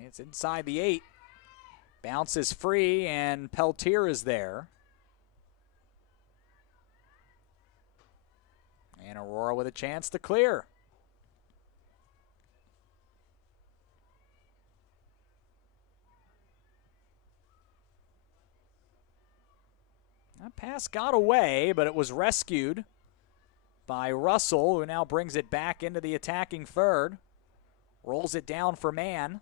It's inside the 8. Bounce is free, and Peltier is there. And Aurora with a chance to clear. That pass got away, but it was rescued by Russell, who now brings it back into the attacking third. Rolls it down for Mann.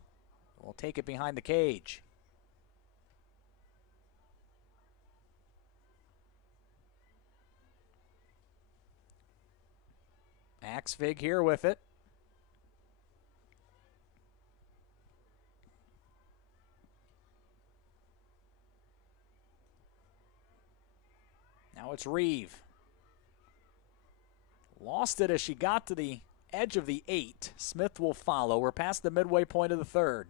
We'll take it behind the cage. Axvig here with it. Now it's Reeve. Lost it as she got to the edge of the 8. Smith will follow. We're past the midway point of the third.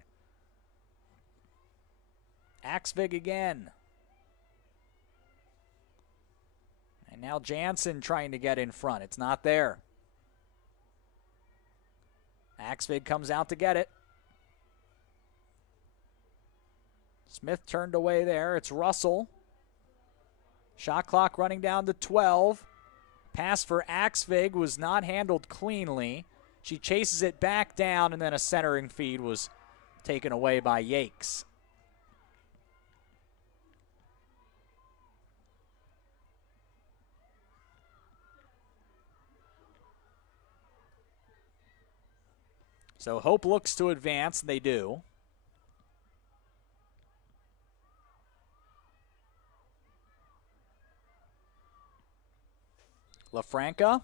Axvig again. And now Jansen trying to get in front. It's not there. Axvig comes out to get it. Smith turned away there. It's Russell. Shot clock running down to 12. Pass for Axvig was not handled cleanly. She chases it back down, and then a centering feed was taken away by Yakes. So Hope looks to advance, and they do. LaFranca.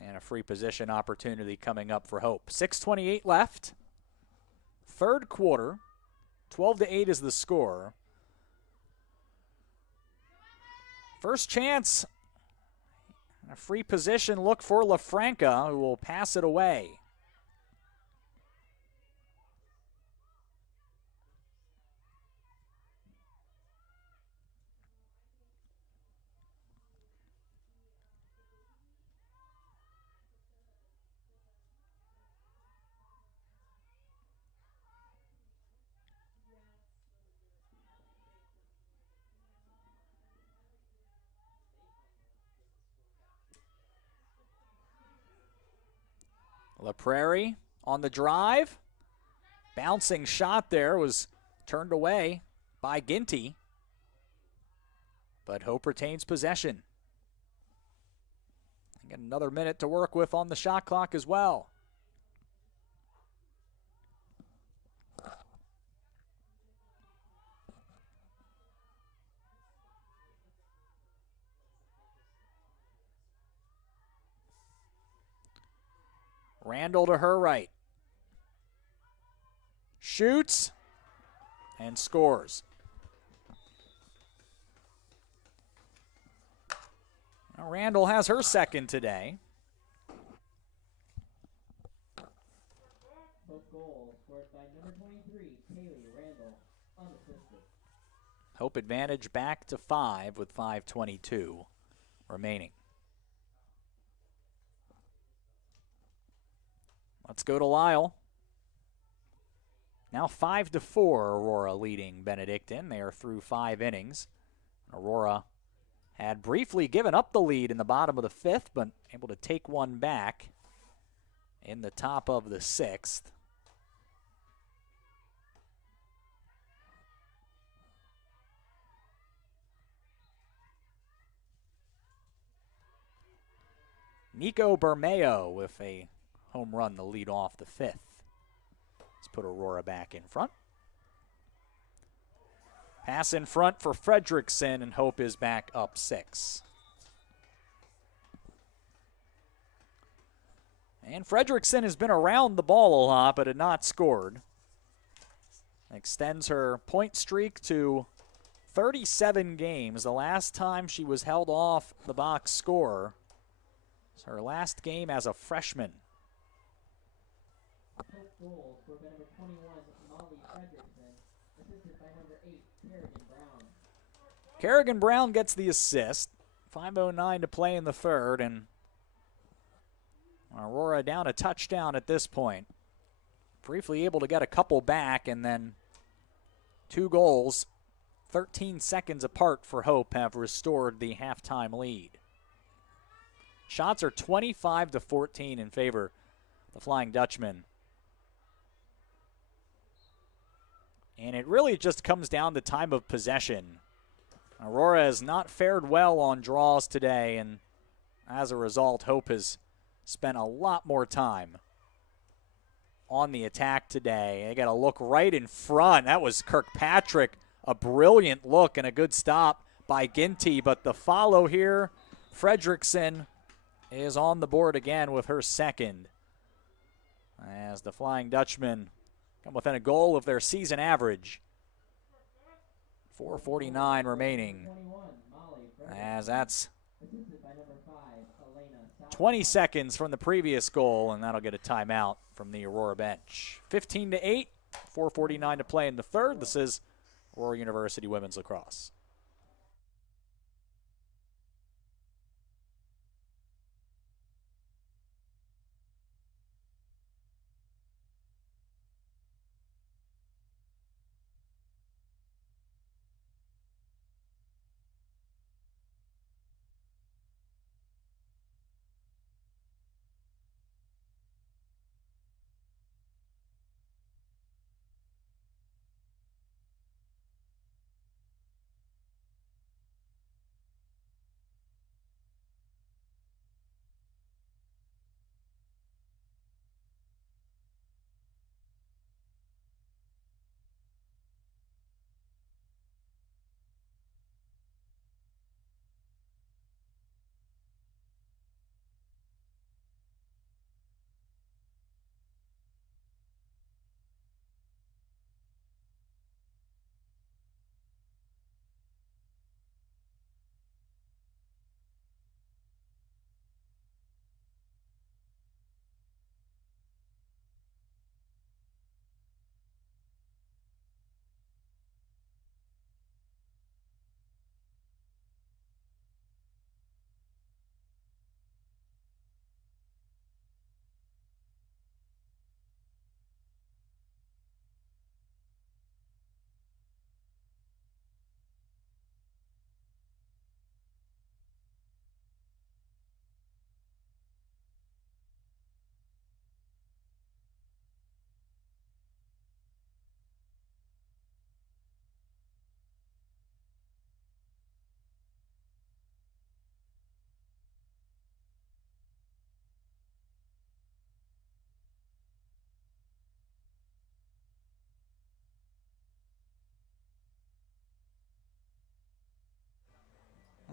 And a free position opportunity coming up for Hope. 6:28 left. Third quarter. 12-8 is the score. First chance. A free position look for LaFranca, who will pass it away. La Prairie on the drive. Bouncing shot there was turned away by Ginty. But Hope retains possession. Get another minute to work with on the shot clock as well. Randall to her right. Shoots and scores. Now Randall has her second today. Both goals scored by number 23, Kaylee Randall, unassisted. Hope advantage back to 5 with 5:22 remaining. Let's go to Lyle. Now 5-4, Aurora leading Benedictine. They are through 5 innings. Aurora had briefly given up the lead in the bottom of the 5th, but able to take one back in the top of the 6th. Nico Bermeo with a home run to lead off the 5th. Let's put Aurora back in front. Pass in front for Fredrickson, and Hope is back up 6. And Fredrickson has been around the ball a lot, but had not scored. Extends her point streak to 37 games. The last time she was held off the box score was her last game as a freshman. Goals for number 21, Molly Fredrickson, assisted by number 8, Kerrigan Brown. Kerrigan Brown gets the assist. 5:09 to play in the 3rd, and Aurora down a touchdown at this point. Briefly able to get a couple back, and then 2 goals, 13 seconds apart for Hope, have restored the halftime lead. Shots are 25-14 in favor of the Flying Dutchman. And it really just comes down to time of possession. Aurora has not fared well on draws today, and as a result, Hope has spent a lot more time on the attack today. They got a look right in front. That was Kirkpatrick, a brilliant look and a good stop by Ginty, but the follow here, Fredrickson is on the board again with her second, as the Flying Dutchman come within a goal of their season average. 4:49 remaining, as that's 20 seconds from the previous goal, and that'll get a timeout from the Aurora bench. 15-8, 4:49 to play in the 3rd. This is Aurora University Women's Lacrosse.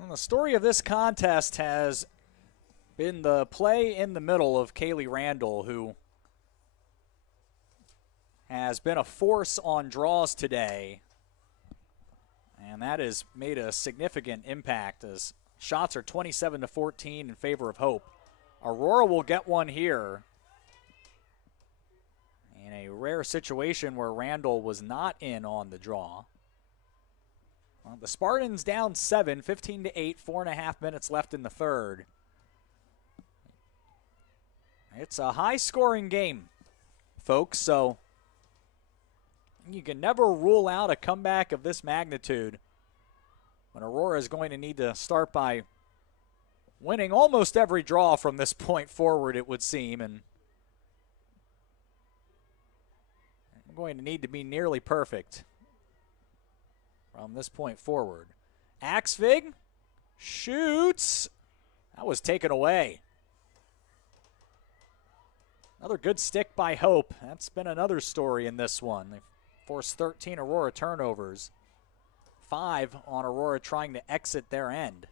Well, the story of this contest has been the play in the middle of Kaylee Randall, who has been a force on draws today. And that has made a significant impact as shots are 27-14 in favor of Hope. Aurora will get one here in a rare situation where Randall was not in on the draw. Well, the Spartans down 7, 15-8, 4.5 minutes left in the third. It's a high-scoring game, folks, so you can never rule out a comeback of this magnitude when Aurora is going to need to start by winning almost every draw from this point forward, it would seem, and going to need to be nearly perfect from this point forward. Axvig shoots. That was taken away. Another good stick by Hope. That's been another story in this one. They've forced 13 Aurora turnovers. 5 on Aurora trying to exit their end.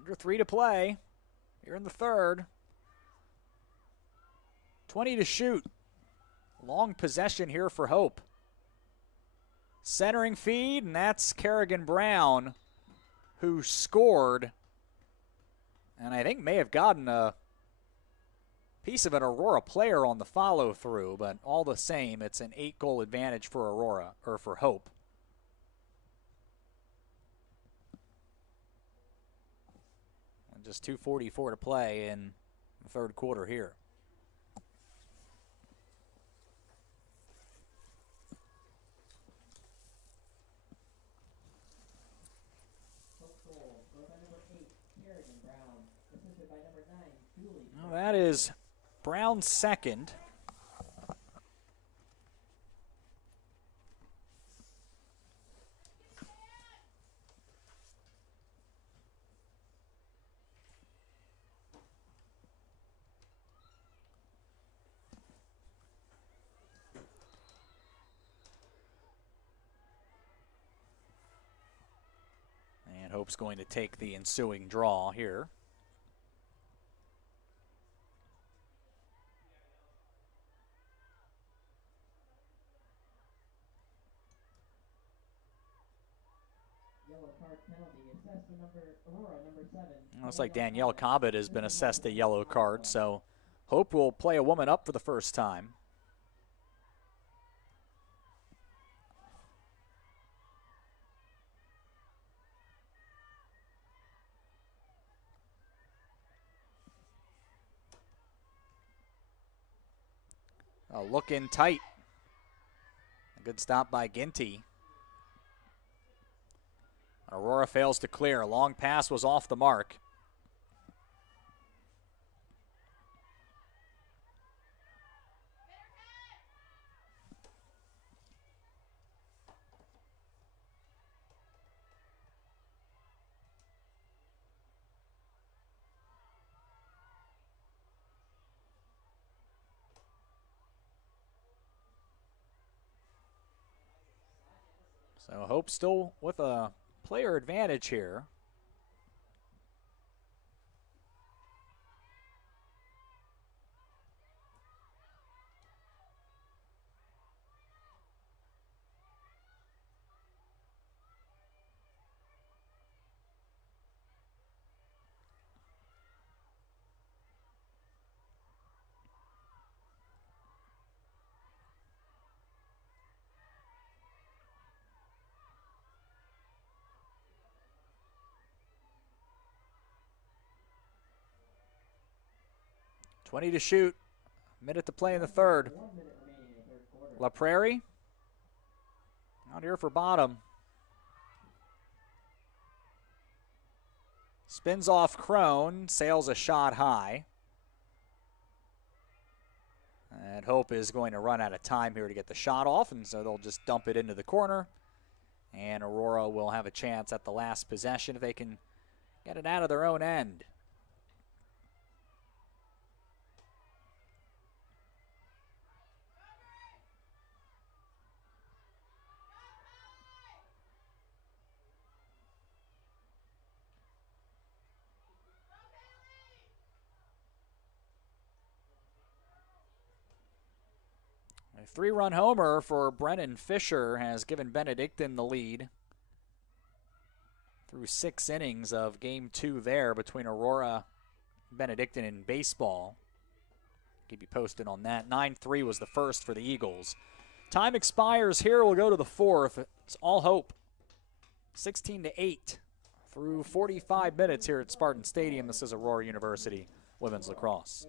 Under 3 to play here in the third. 20 to shoot. Long possession here for Hope. Centering feed, and that's Kerrigan Brown who scored. And I think may have gotten a piece of an Aurora player on the follow through, but all the same, it's an 8-goal advantage for Aurora, or for Hope. Just 2:44 to play in the third quarter here. Well, that is Brown's second. And Hope's going to take the ensuing draw here. Yellow card penalty assessed to Aurora, number 7. Looks like Danielle Cobbett has been assessed a yellow card, so Hope will play a woman up for the first time. Looking tight. A good stop by Ginty. Aurora fails to clear. A long pass was off the mark. So Hope still with a player advantage here. 20 to shoot. Minute to play in the third. 1 minute remaining in the third quarter. La Prairie out here for bottom. Spins off Crone, sails a shot high. And Hope is going to run out of time here to get the shot off, and so they'll just dump it into the corner. And Aurora will have a chance at the last possession if they can get it out of their own end. A 3-run homer for Brennan Fisher has given Benedictine the lead through 6 innings of Game 2 there between Aurora, Benedictine, and baseball. Keep you posted on that. 9-3 was the first for the Eagles. Time expires here. We'll go to the fourth. It's all Hope. 16-8 through 45 minutes here at Spartan Stadium. This is Aurora University Women's Lacrosse.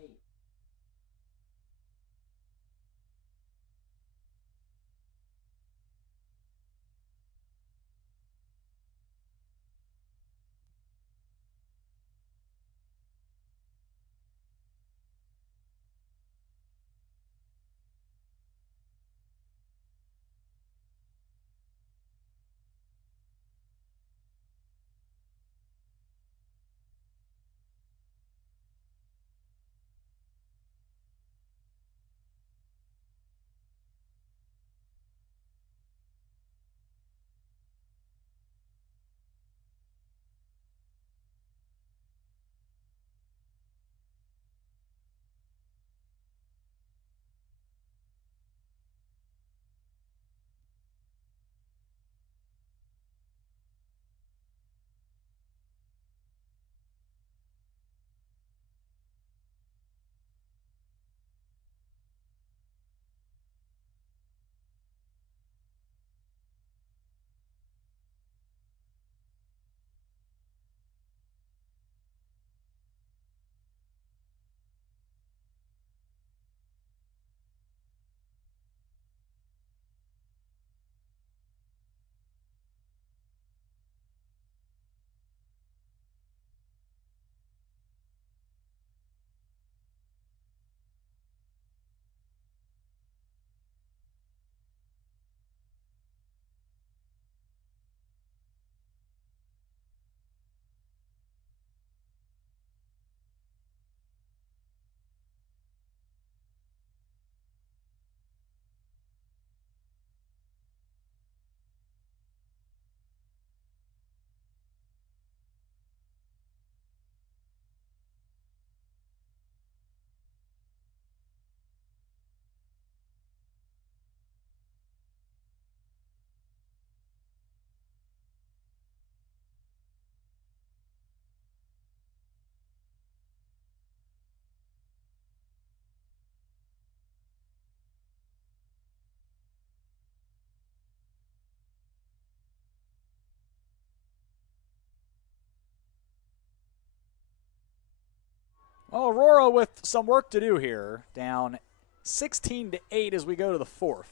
Well, Aurora with some work to do here, down 16-8 as we go to the fourth.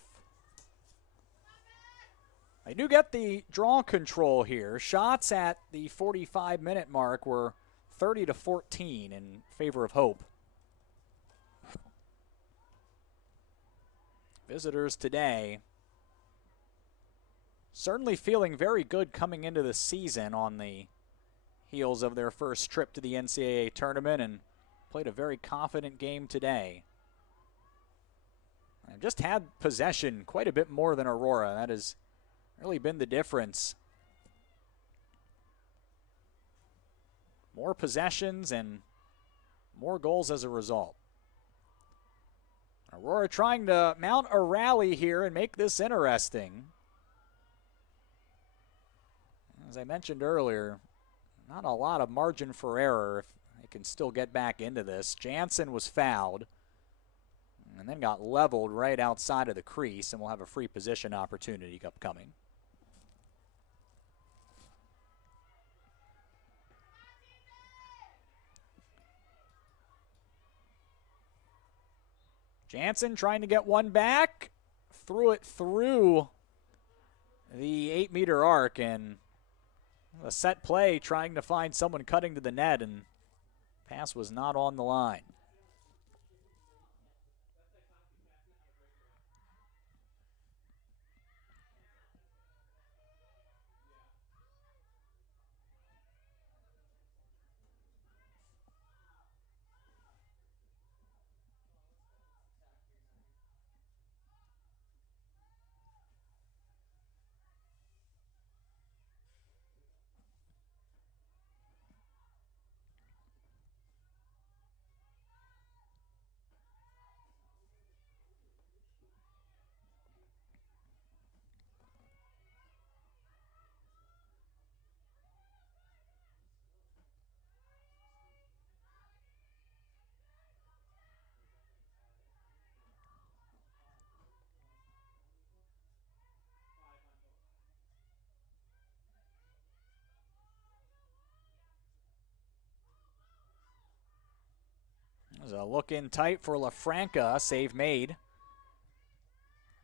They do get the draw control here. Shots at the 45-minute mark were 30-14 in favor of Hope. Visitors today certainly feeling very good coming into the season on the heels of their first trip to the NCAA tournament, and played a very confident game today. I've just had possession quite a bit more than Aurora. That has really been the difference. More possessions and more goals as a result. Aurora trying to mount a rally here and make this interesting. As I mentioned earlier, not a lot of margin for error if they can still get back into this. Jansen was fouled and then got leveled right outside of the crease, and we'll have a free position opportunity upcoming. Jansen trying to get one back. Threw it through the 8-meter arc, and a set play trying to find someone cutting to the net, and pass was not on the line. There's a look in tight for LaFranca. Save made.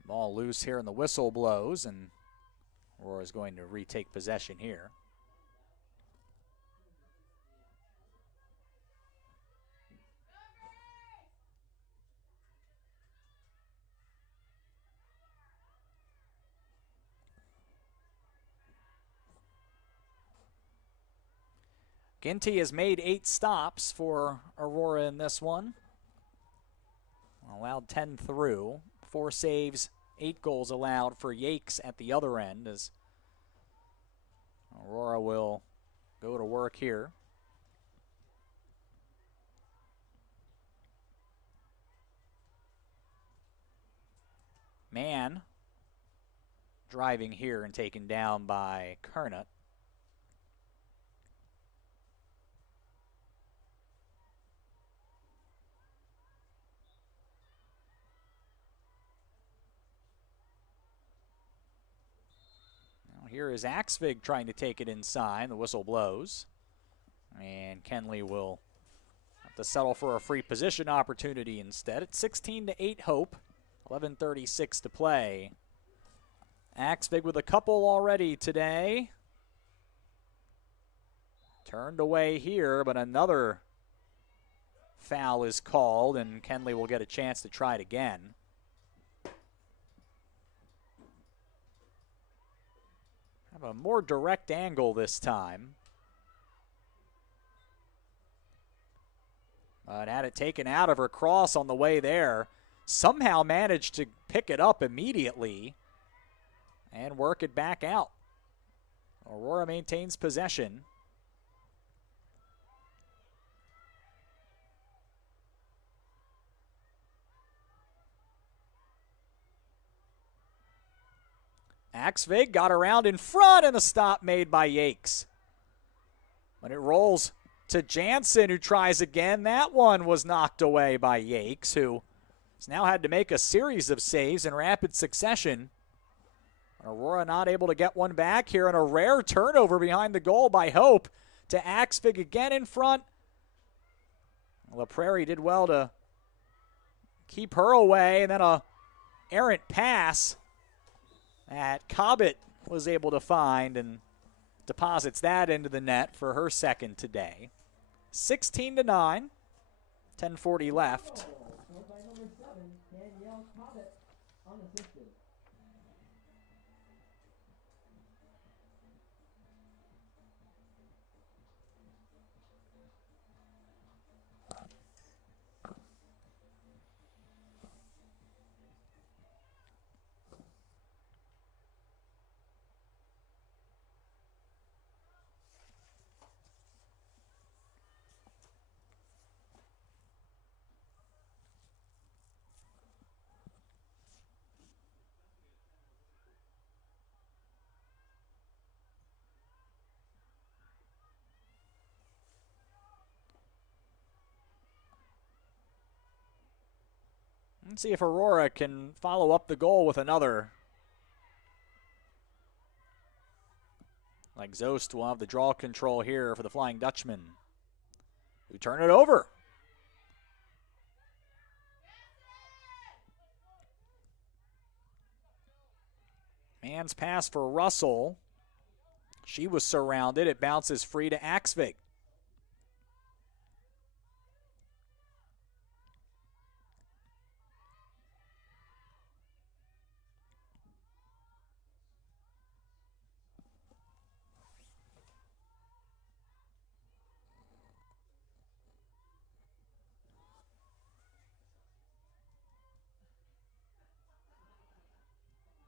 Ball loose here and the whistle blows, and Aurora's going to retake possession here. Ginty has made 8 stops for Aurora in this one. Allowed 10 through. 4 saves, 8 goals allowed for Yakes at the other end, as Aurora will go to work here. Mann driving here and taken down by Kernut. Here is Axvig trying to take it inside. The whistle blows. And Kenley will have to settle for a free position opportunity instead. It's 16-8 Hope. 11:36 to play. Axvig with a couple already today. Turned away here, but another foul is called, and Kenley will get a chance to try it again. Have a more direct angle this time. But had it taken out of her cross on the way there. Somehow managed to pick it up immediately and work it back out. Aurora maintains possession. Axvig got around in front, and a stop made by Yakes. When it rolls to Jansen, who tries again, that one was knocked away by Yakes, who has now had to make a series of saves in rapid succession. Aurora not able to get one back here, and a rare turnover behind the goal by Hope to Axvig again in front. La Prairie did well to keep her away, and then a errant pass that Cobbett was able to find and deposits that into the net for her second today. 16-9, 10:40 left. Scored by number 7, Danielle Cobbett, unassisted. Let's see if Aurora can follow up the goal with another. Like Zost will have the draw control here for the Flying Dutchman, who turn it over. Man's pass for Russell. She was surrounded. It bounces free to Axvig.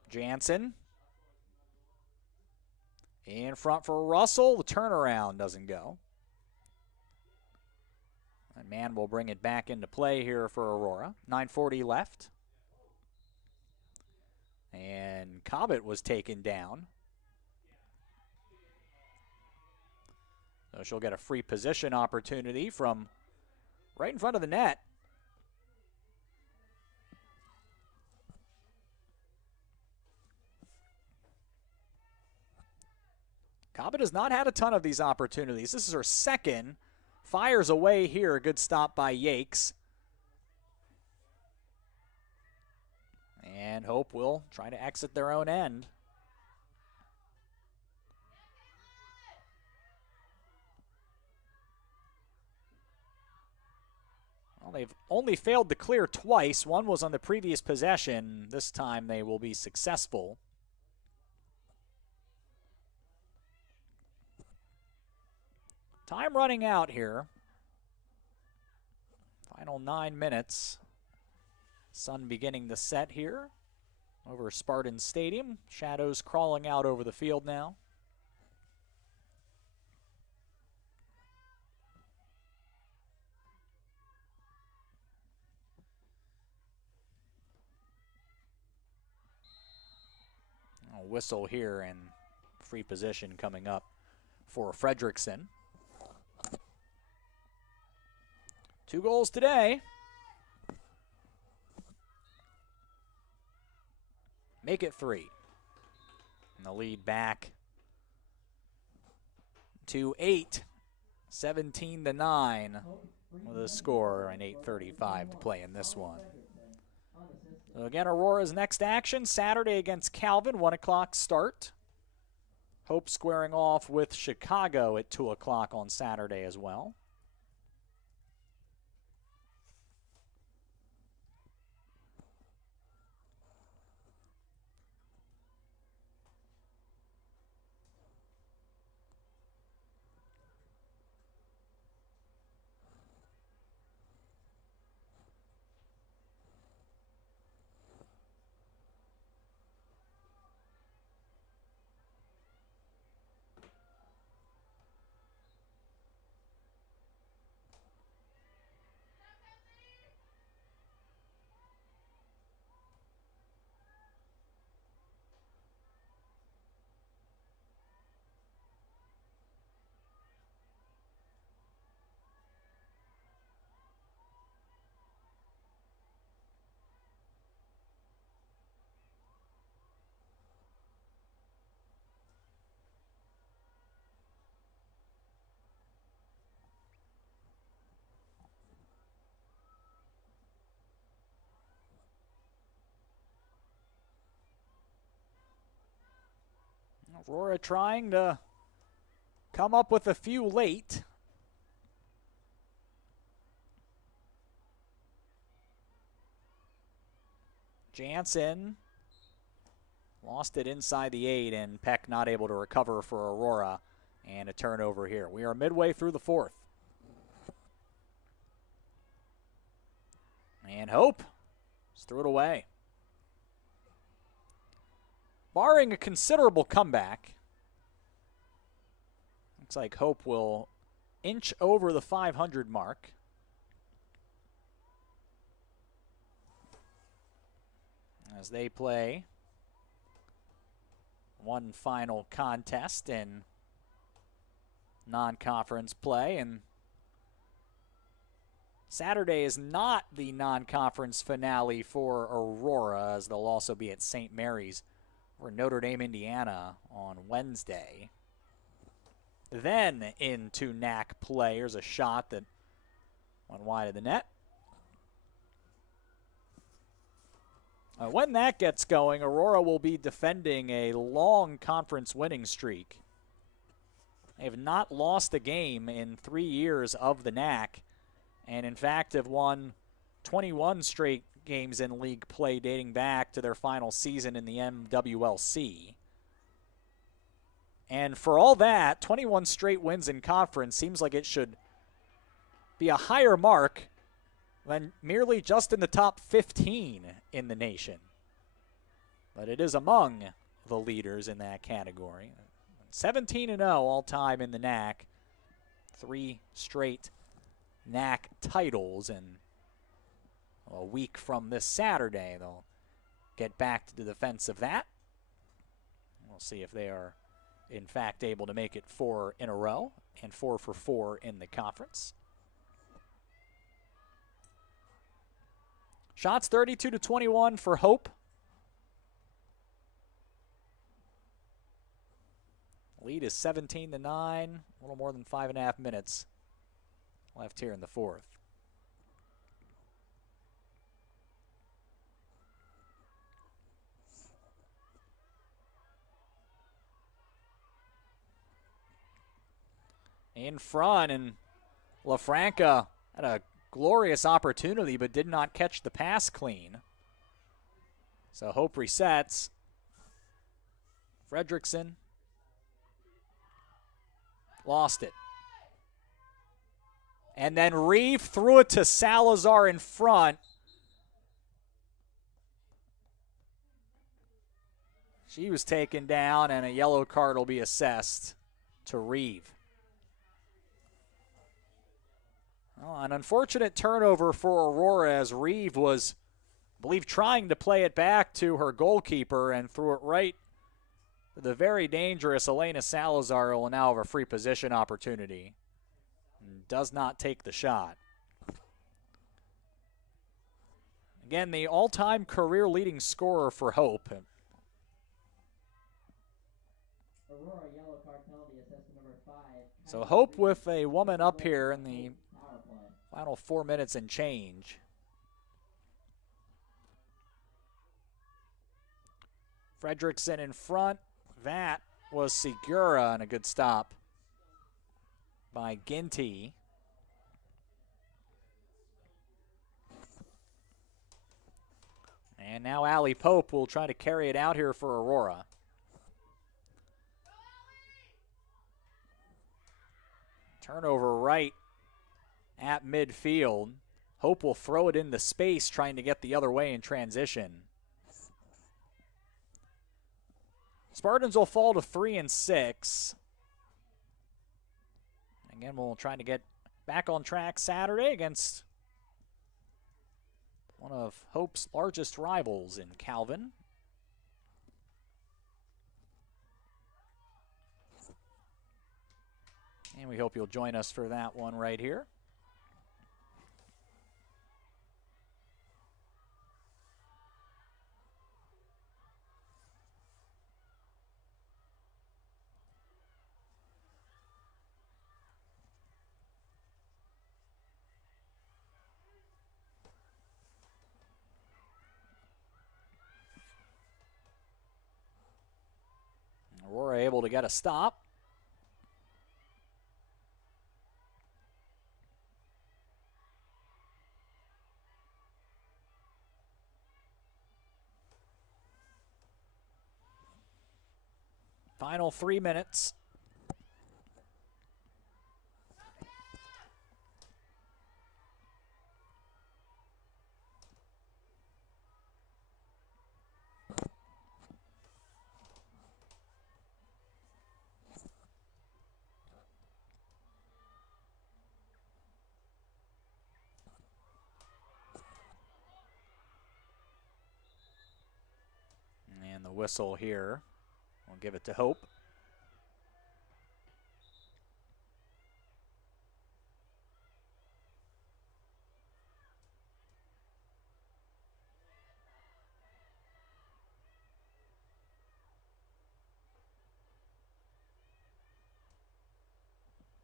Jansen. In front for Russell. The turnaround doesn't go. And man will bring it back into play here for Aurora. 9:40 left. And Cobbett was taken down. So she'll get a free position opportunity from right in front of the net. Cobbett has not had a ton of these opportunities. This is her second. Fires away here. A good stop by Yakes. And Hope will try to exit their own end. Well, they've only failed to clear twice. One was on the previous possession. This time they will be successful. Time running out here. Final 9 minutes. Sun beginning to set here over Spartan Stadium. Shadows crawling out over the field now. A whistle here and free position coming up for Fredrickson. 2 goals today. Make it 3. And the lead back to 8. 17-9 with a score and 8:35 to play in this one. So again, Aurora's next action Saturday against Calvin, 1 o'clock start. Hope squaring off with Chicago at 2 o'clock on Saturday as well. Aurora trying to come up with a few late. Jansen lost it inside the 8, and Peck not able to recover for Aurora, and a turnover here. We are midway through the 4th. And Hope just threw it away. Barring a considerable comeback, looks like Hope will inch over the 500 mark. As they play one final contest in non-conference play. And Saturday is not the non-conference finale for Aurora, as they'll also be at St. Mary's or Notre Dame, Indiana on Wednesday. Then into NAC play. Here's a shot that went wide of the net. When that gets going, Aurora will be defending a long conference winning streak. They have not lost a game in 3 years of the NAC, and in fact have won 21 straight games in league play dating back to their final season in the MWLC. And for all that, 21 straight wins in conference seems like it should be a higher mark than merely just in the top 15 in the nation. But it is among the leaders in that category. 17-0 all-time in the NAC. 3 straight NAC titles, and a week from this Saturday they'll get back to the defense of that. We'll see if they are in fact able to make it 4 in a row and 4 for 4 in the conference. Shots 32-21 for Hope. Lead is 17-9, a little more than 5.5 minutes left here in the fourth. In front, and LaFranca had a glorious opportunity but did not catch the pass clean. So Hope resets. Fredrickson lost it. And then Reeve threw it to Salazar in front. She was taken down, and a yellow card will be assessed to Reeve. Well, an unfortunate turnover for Aurora, as Reeve was, I believe, trying to play it back to her goalkeeper and threw it right to the very dangerous Elena Salazar, who will now have a free position opportunity. And does not take the shot. Again, the all-time career leading scorer for Hope. Aurora, yellow card penalty, assessment number 5. So Hope with a woman up here in the final 4 minutes and change. Fredrickson in front. That was Segura, and a good stop by Ginty. And now Allie Pope will try to carry it out here for Aurora. Turnover right at midfield. Hope will throw it into space, trying to get the other way in transition. Spartans will fall to 3 and 6. Again, we'll try to get back on track Saturday against one of Hope's largest rivals in Calvin. And we hope you'll join us for that one right here. Aurora able to get a stop. Final 3 minutes. And the whistle here. We'll give it to Hope.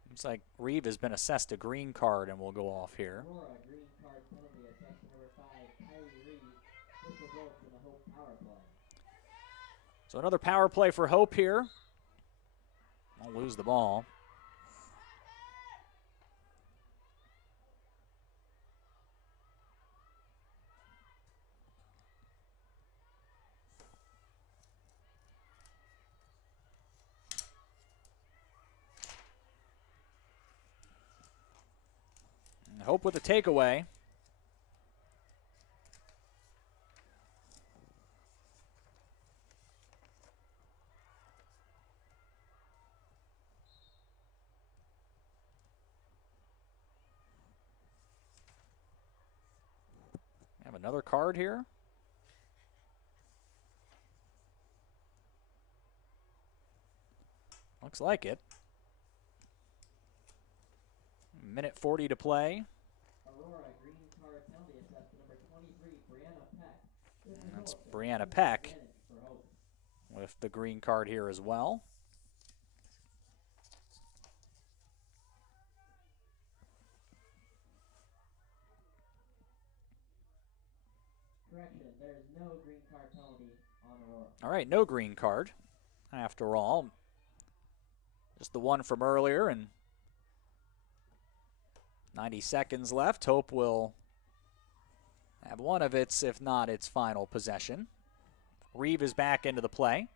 Looks like Reeve has been assessed a green card and will go off here. Aurora, green card penalty, assessment number 5, Kylie Reeve. This results in the Hope power play. So another power play for Hope here. Won't lose the ball. And Hope with a takeaway. Have another card here. Looks like it. Minute 40 to play. Aurora, green card penalty assessed to number 23, Brianna Peck. And that's Brianna Peck with the green card here as well. Correction, there's no green card penalty on Aurora. All right, no green card after all. Just the one from earlier, and 90 seconds left. Hope will have one of its, if not its final possession. Reeve is back into the play.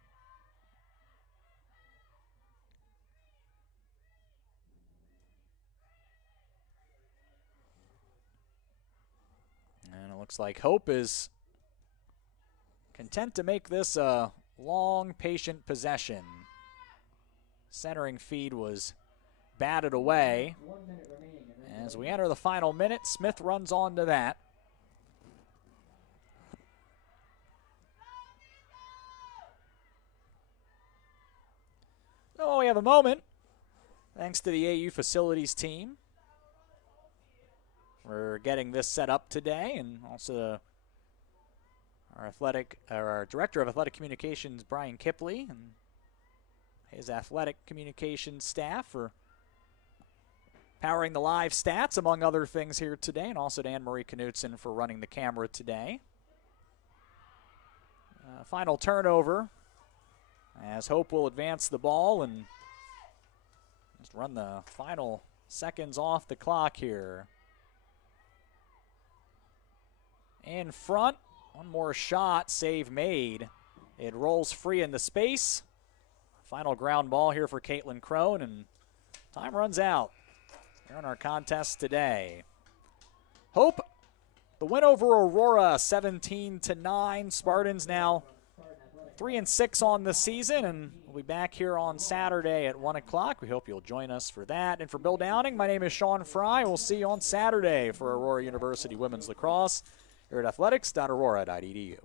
And it looks like Hope is content to make this a long, patient possession. Centering feed was batted away. 1 minute remaining. As we enter the final minute, Smith runs on to that. So we have a moment, thanks to the AU facilities team. We're getting this set up today, and also our director of athletic communications, Brian Kipley, and his athletic communications staff for powering the live stats, among other things here today, and also to Anne-Marie Knutson for running the camera today. Final turnover, as Hope will advance the ball and just run the final seconds off the clock here. In front, one more shot, save made. It rolls free into space. Final ground ball here for Caitlin Crone, and time runs out here in our contest today. Hope, the win over Aurora, 17-9. Spartans now 3-6 on the season, and we'll be back here on Saturday at 1 o'clock. We hope you'll join us for that. And for Bill Downing, my name is Sean Fry. We'll see you on Saturday for Aurora University Women's Lacrosse here at athletics.aurora.edu.